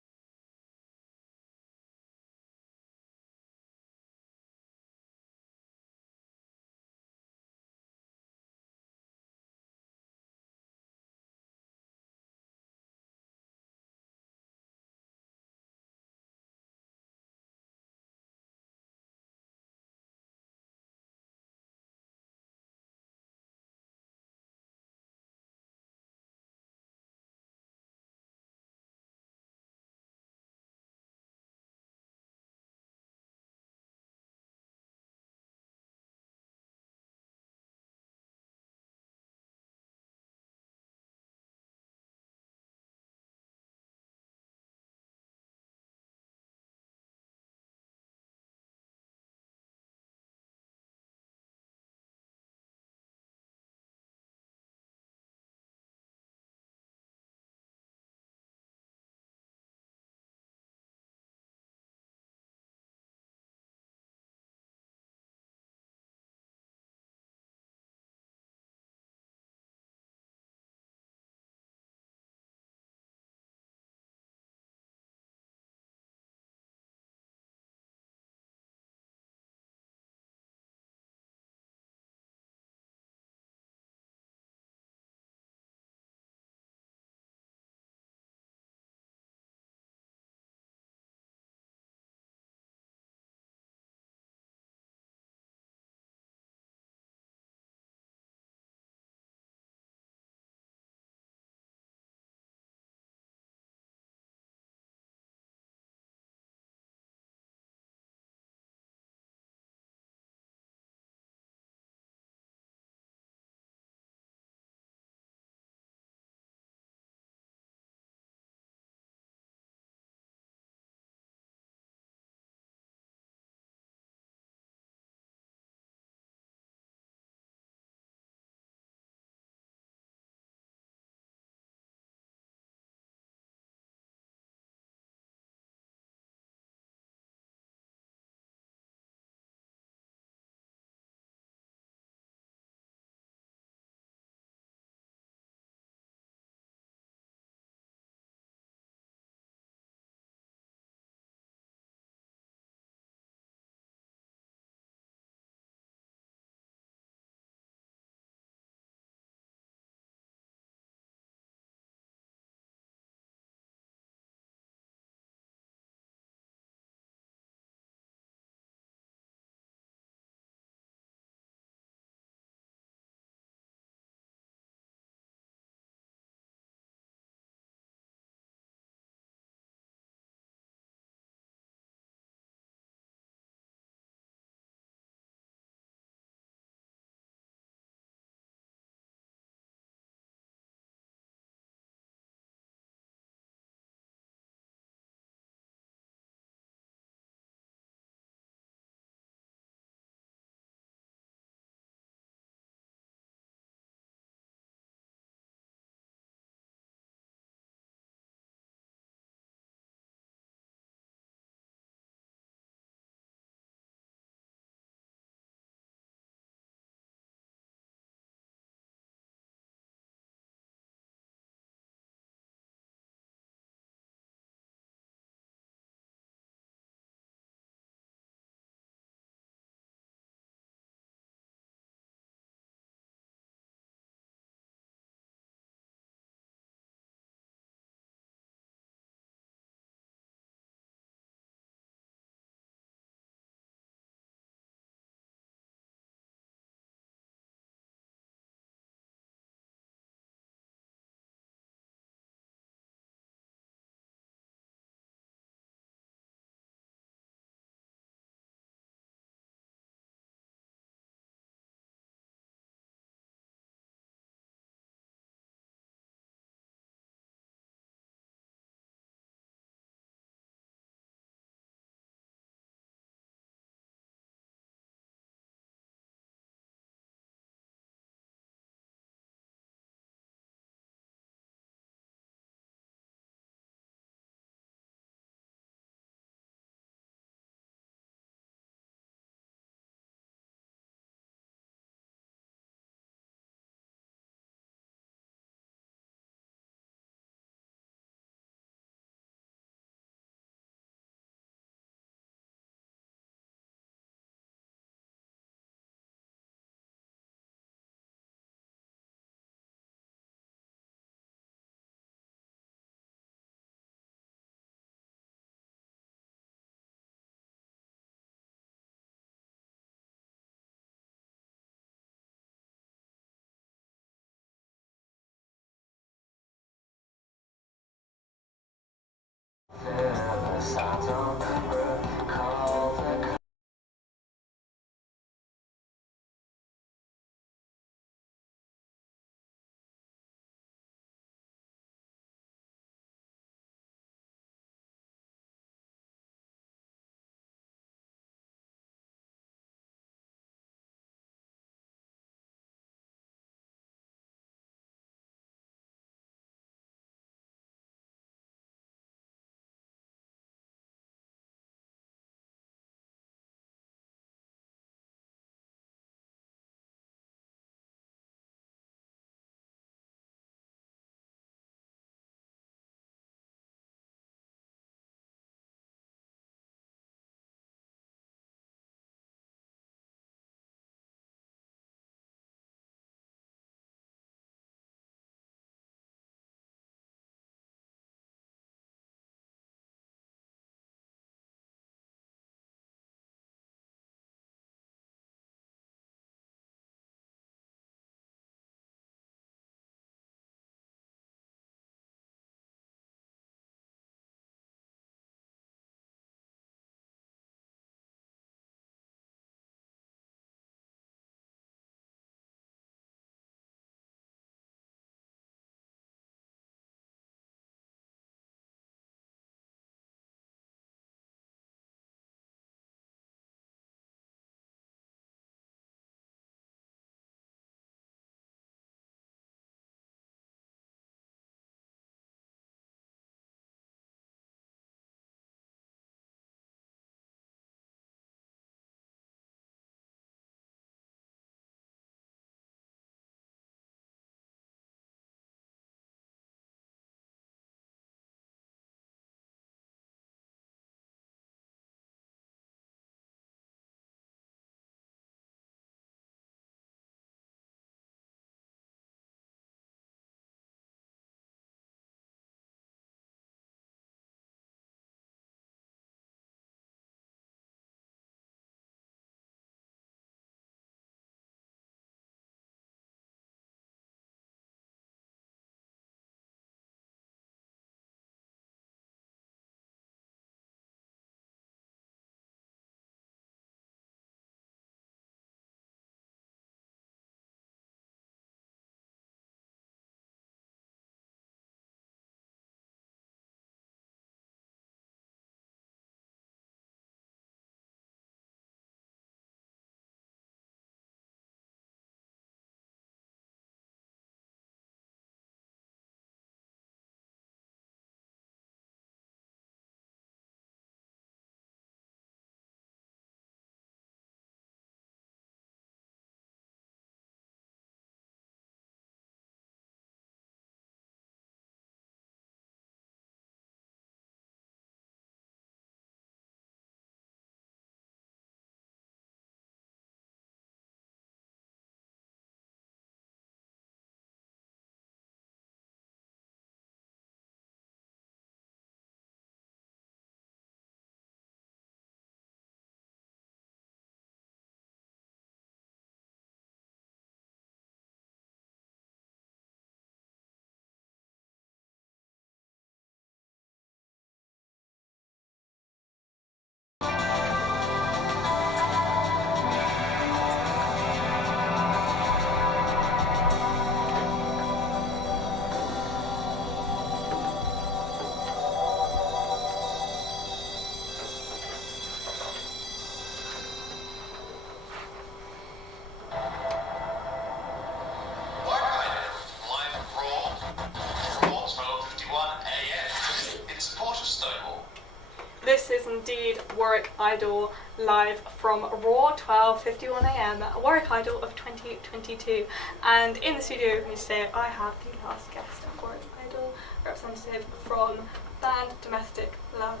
This is indeed Warwick Idol live from Raw 12:51 AM, Warwick Idol of 2022. And in the studio with me today I have the last guest of Warwick Idol, representative from band Domestic Love.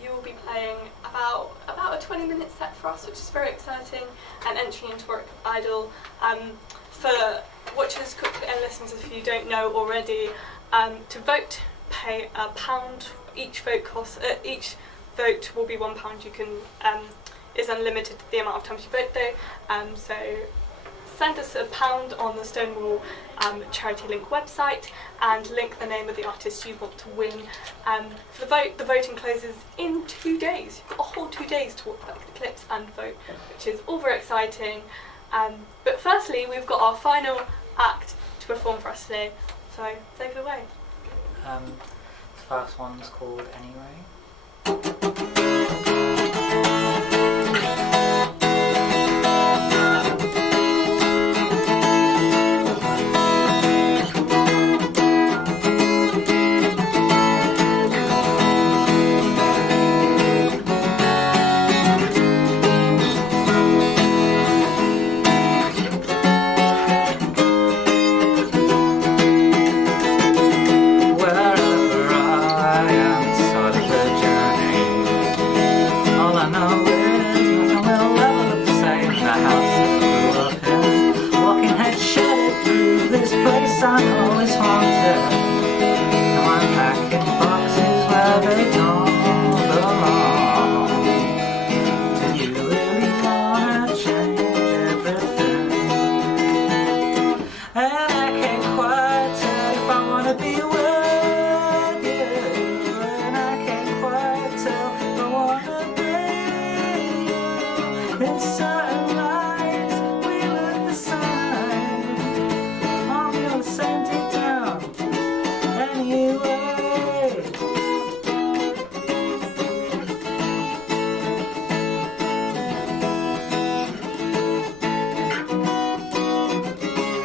You will be playing about a 20-minute set for us, which is very exciting, and entry into Warwick Idol. For watchers and listeners, if you don't know already, to vote, pay £1. Each vote will be £1. You can is unlimited the amount of times you vote though. So send us £1 on the Stonewall Charity Link website and link the name of the artist you want to win. For the voting closes in 2 days. You've got a whole 2 days to watch back the clips and vote, which is all very exciting. But firstly, we've got our final act to perform for us today. So take it away. The first one's called Anyway.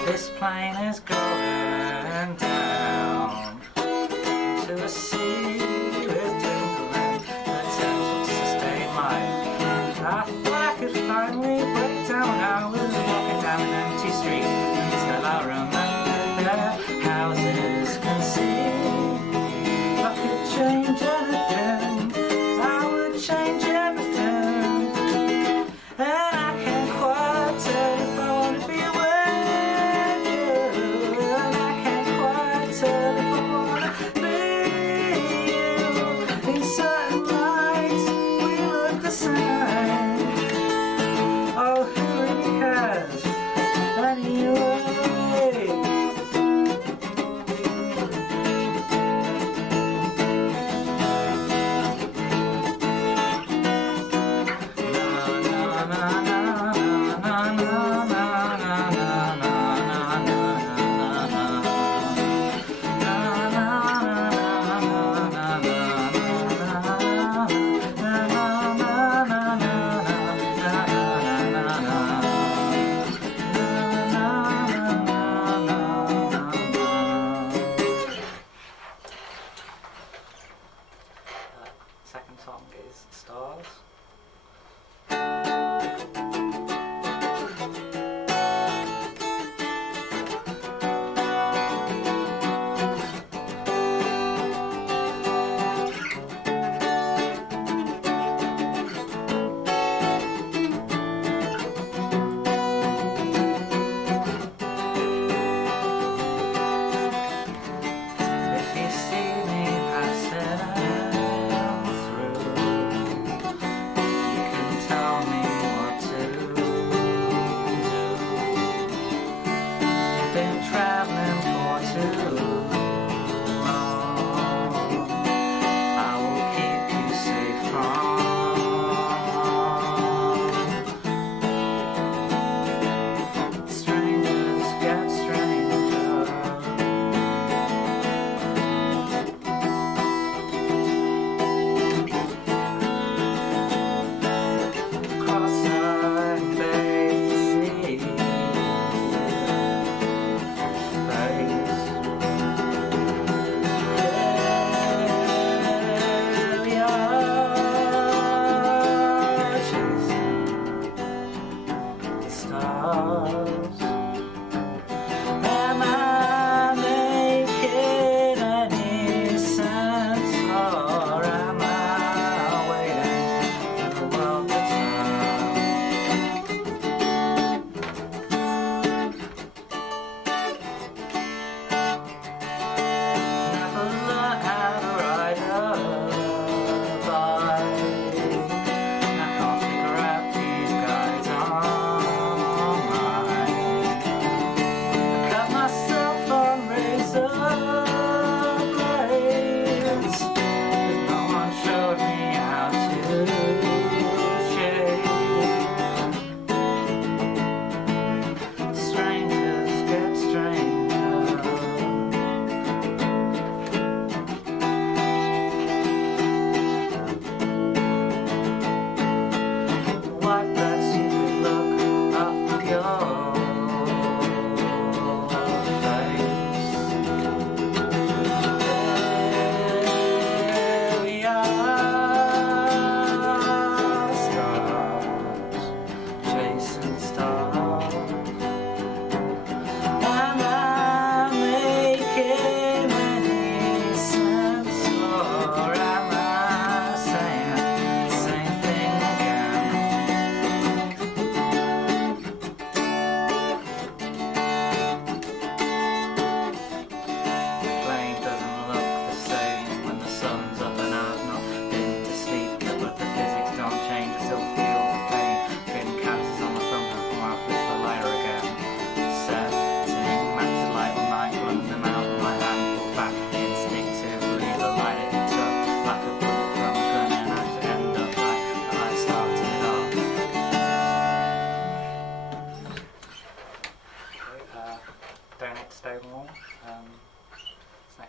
This plane is going down.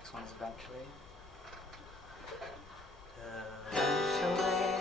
next one's eventually. Eventually.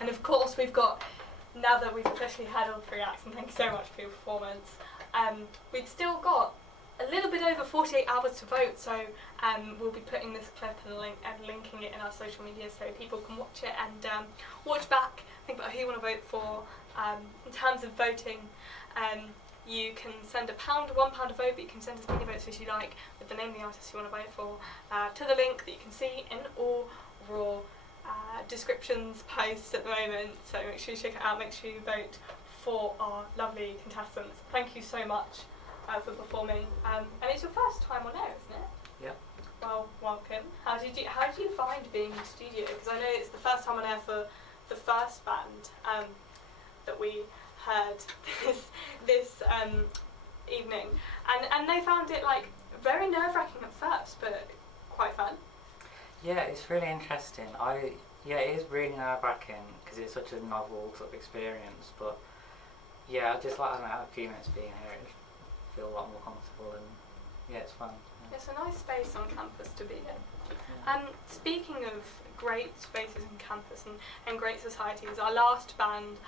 And of course we've got, now that we've officially had all three acts, and thank you so much for your performance, we've still got a little bit over 48 hours to vote, so we'll be putting this clip and linking it in our social media so people can watch it and watch back, think about who you want to vote for. In terms of voting, you can send £1 a vote, but you can send as many votes as you like with the name of the artist you want to vote for to the link that you can see in all raw descriptions, posts at the moment, so make sure you check it out, make sure you vote for our lovely contestants. Thank you so much for performing, and it's your first time on air, isn't it? Yep. Well, welcome. How did you find being in the studio? Because I know it's the first time on air for the first band that we heard this evening, and they found it like very nerve-wracking at first, but quite fun. Yeah, it's really interesting. Yeah, it is really nerve-wracking because it's such a novel sort of experience. But yeah, I just like having a few minutes being here. It feel a lot more comfortable, and yeah, it's fun. Yeah. It's a nice space on campus to be in. Yeah. Speaking of great spaces on campus and great societies, our last band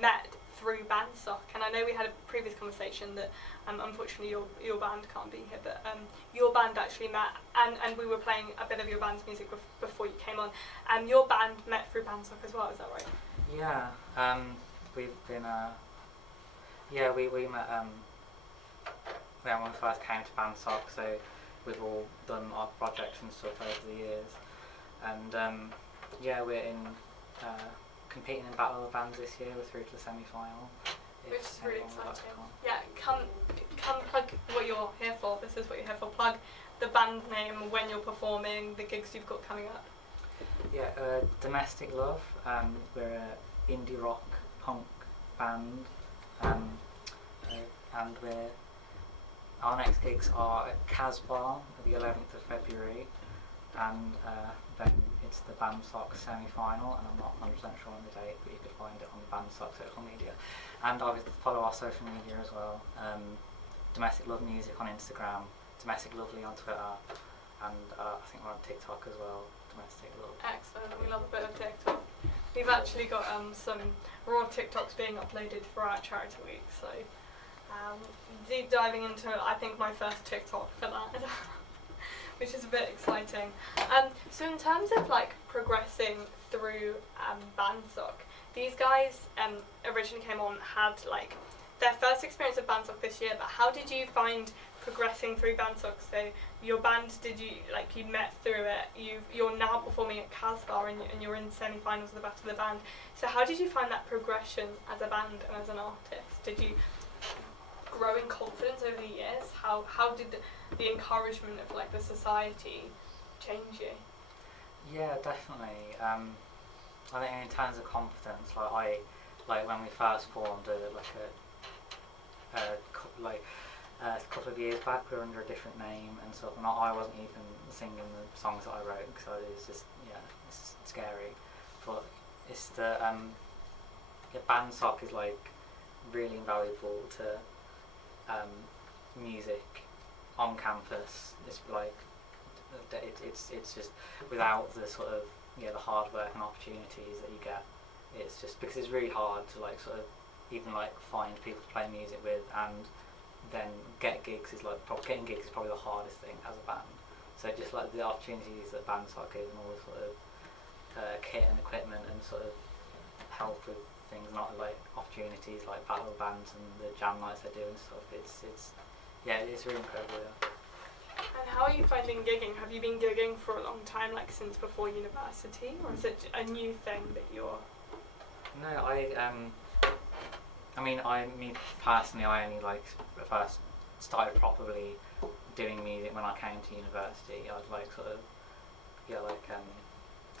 met through BandSoc, and I know we had a previous conversation that unfortunately your band can't be here, but your band actually met, and we were playing a bit of your band's music before you came on, and your band met through BandSoc as well, is that right? Yeah, we've been, we met when we first came to BandSoc, so we've all done our projects and stuff over the years, and we're in competing in Battle of the Bands this year. We're through to the semi-final. Which is really exciting. Yeah, come plug what you're here for. This is what you're here for. Plug the band name, when you're performing, the gigs you've got coming up. Yeah, Domestic Love. We're an indie rock punk band, and our next gigs are at Casbah the 11th of February, and then it's the BandSoc semi-final, and I'm not 100% sure on the date, but you could find it on BandSoc social media. And obviously follow our social media as well. Domestic Love Music on Instagram, Domestic Lovely on Twitter, and I think we're on TikTok as well, Domestic Love. Excellent, we love a bit of TikTok. We've actually got some raw TikToks being uploaded throughout Charity Week, so deep diving into, I think, my first TikTok for that, which is a bit exciting. So in terms of like progressing through BandSoc, these guys originally came on, had like their first experience of BandSoc this year, but how did you find progressing through BandSoc? So your band, you met through it, you're now performing at Casbah, and you're in semi-finals of the Battle of the Band. So how did you find that progression as a band and as an artist? Did you grow in confidence over the years? How did the encouragement of like the society change you? Yeah, definitely. I think in terms of confidence, like when we first formed, a couple of years back, we were under a different name and stuff. And I wasn't even singing the songs that I wrote because it was just it's scary. But it's BandSoc is like really invaluable to music on campus. It's like it's just without the sort of the hard work and opportunities that you get, it's just because it's really hard to like sort of even like find people to play music with, and then get gigs is like getting gigs is probably the hardest thing as a band. So just like the opportunities that BandSoc gives and all the sort of kit and equipment and sort of help with things, not like opportunities like battle bands and the jam nights they do and stuff. It's really incredible. Yeah. And how are you finding gigging? Have you been gigging for a long time, like since before university, or is it a new thing that you're? No, I mean personally, I only like first started properly doing music when I came to university. I was like sort of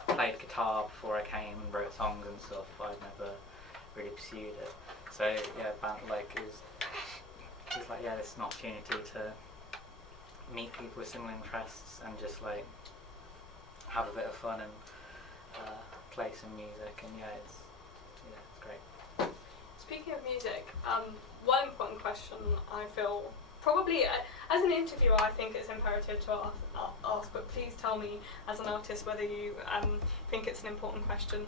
played guitar before I came and wrote songs and stuff, but I'd never really pursued it. So yeah, band like is like this is an opportunity to meet people with similar interests and just like have a bit of fun and play some music, and it's great. Speaking of music, one important question I feel probably as an interviewer I think it's imperative to ask, but please tell me as an artist whether you think it's an important question.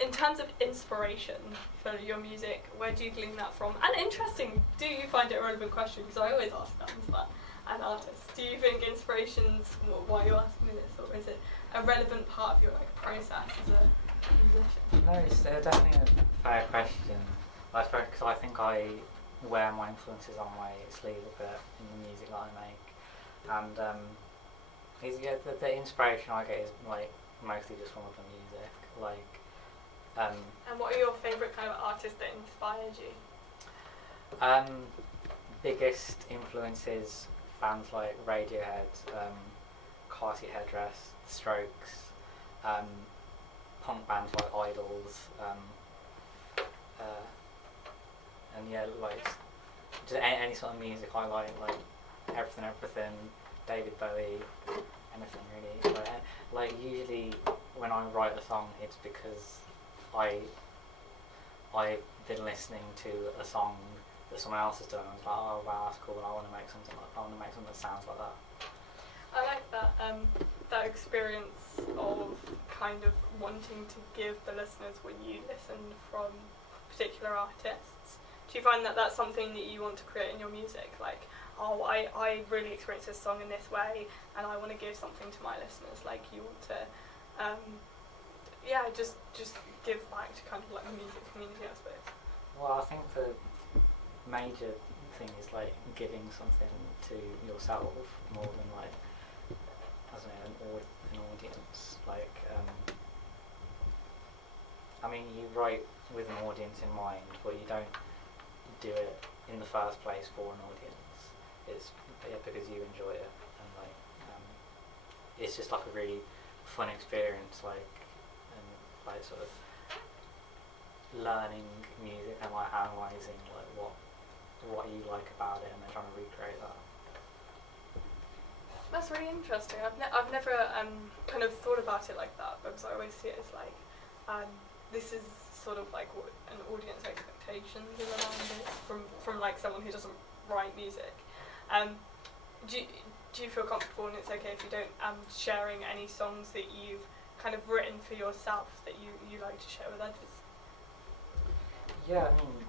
In terms of inspiration for your music, where do you glean that from? And interesting, do you find it a relevant question? Because I always ask bands that and artists. Do you think inspiration's why you're asking me this, or is it a relevant part of your like process as a musician? No, it's definitely a fair question. I suppose because I think I wear my influences on my sleeve a bit in the music that I make, and the inspiration I get is like mostly just from the music, like. And what are your favourite kind of artists that inspired you? Biggest influences, bands like Radiohead, Carty Headdress, The Strokes, punk bands like Idols, and yeah, like just any sort of music I like everything, David Bowie, anything really. Like usually when I write a song, it's because I've been listening to a song that someone else has done. I was like, oh wow, that's cool. I want to make something that sounds like that. I like that that experience of kind of wanting to give the listeners when you listen from particular artists. Do you find that that's something that you want to create in your music? Like, oh, I really experienced this song in this way, and I want to give something to my listeners. Like you want to, just give back to kind of like the music community, I suppose. Well, I think the major thing is like giving something to yourself more than like, I don't know, an audience. Like, I mean, you write with an audience in mind, but you don't do it in the first place for an audience. It's because you enjoy it, and like, it's just like a really fun experience, like, and like sort of learning music and like analysing like what you like about it, and then trying to recreate that. That's really interesting. I've never kind of thought about it like that, because I always see it as like this is sort of like what an audience expectations in the mind is from like someone who doesn't write music. Do you feel comfortable, and it's okay if you don't sharing any songs that you've kind of written for yourself that you like to share with others? Yeah, I mean,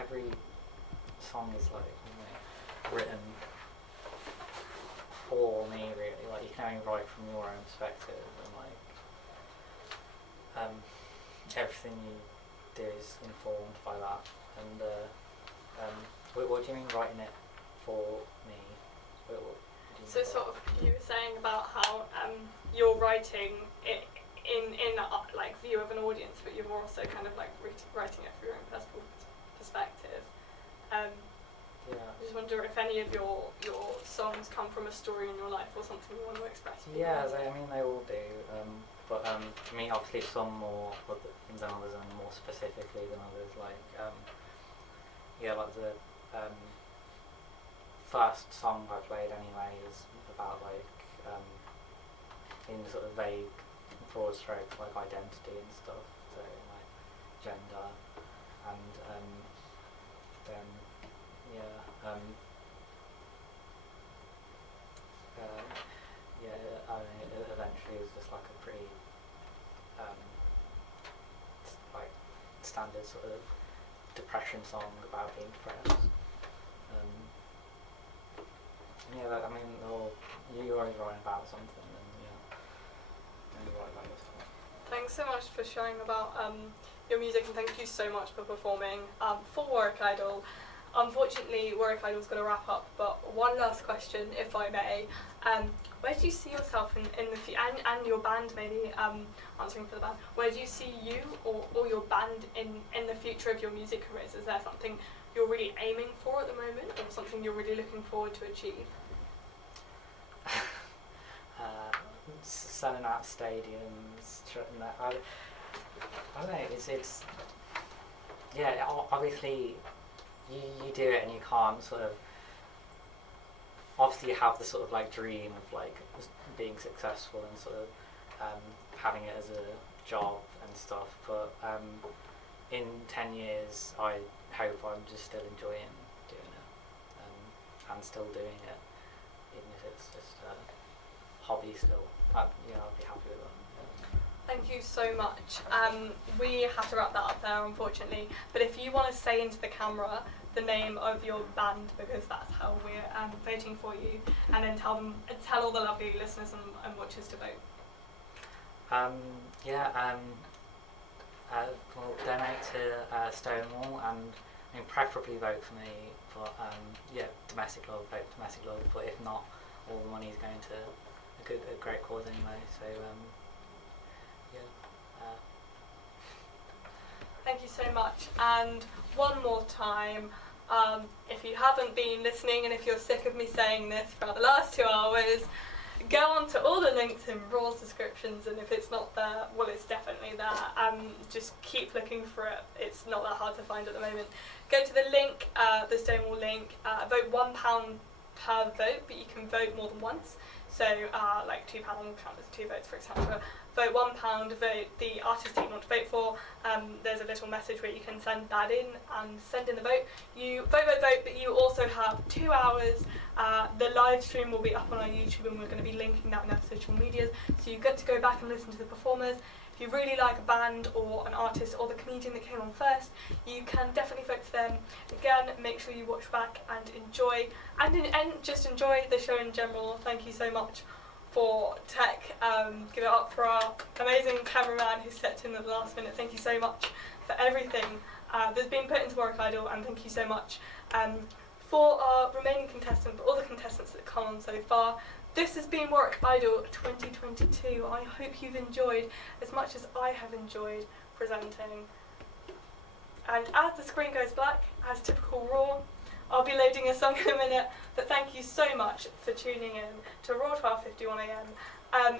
every song is like, you know, written for me really. Like you can only write from your own perspective, and like everything you do is informed by that. And what do you mean writing it for me? What do you So mean sort of you were saying about how you're writing it in like view of an audience, but you're also kind of like writing it for your own personal perspective. Yeah. I just wonder if any of your songs come from a story in your life or something you want to express. Yeah, I mean they all do. But I mean obviously some more than others, and more specifically than others. Like like the first song I played anyway is about like in sort of vague, broad strokes like identity and stuff. So like gender, and then eventually it was just like a pretty like standard sort of depression song about being depressed. I mean, you're always writing about something, and you write about yourself. Thanks so much for sharing about your music, and thank you so much for performing for Warwick Idol. Unfortunately, Warwick Idol's going to wrap up, but one last question, if I may. Where do you see yourself in the future, and your band maybe, answering for the band, where do you see you or your band in the future of your music careers? Is there something you're really aiming for at the moment, or something you're really looking forward to achieve? Selling out stadiums, I don't know, it's obviously you do it and you can't sort of, obviously you have the sort of like dream of like being successful and sort of having it as a job and stuff, but in 10 years I hope I'm just still enjoying doing it, and still doing it, even if it's just a hobby still. I'll be happy with that. Thank you so much. We have to wrap that up there, unfortunately, but if you want to say into the camera the name of your band, because that's how we're voting for you, and then tell all the lovely listeners and watchers to vote. Well, donate to Stonewall, and I mean, preferably vote for me, but Domestic Love, vote Domestic Love, but if not, all the money is going to a great cause anyway, so Thank you so much, and one more time, if you haven't been listening, and if you're sick of me saying this for the last 2 hours, go on to all the links in Raw's descriptions, and if it's not there, well, it's definitely there. Just keep looking for it. It's not that hard to find at the moment. Go to the link, the Stonewall link. Vote £1 per vote, but you can vote more than once. So, like £2 count as 2 votes, for example. Vote £1, vote the artist that you want to vote for. There's a little message where you can send that in and send in the vote. You vote, but you also have 2 hours. The live stream will be up on our YouTube, and we're going to be linking that in our social medias. So you get to go back and listen to the performers. If you really like a band or an artist or the comedian that came on first, you can definitely vote for them. Again, make sure you watch back and enjoy, and just enjoy the show in general. Thank you so much for tech. Give it up for our amazing cameraman who stepped in at the last minute. Thank you so much for everything that's been put into Warwick Idol, and thank you so much for our remaining contestants, all the contestants that have come on so far. This has been Warwick Idol 2022. I hope you've enjoyed as much as I have enjoyed presenting. And as the screen goes black, as typical Raw, I'll be loading a song in a minute, but thank you so much for tuning in to Raw 12:51 AM.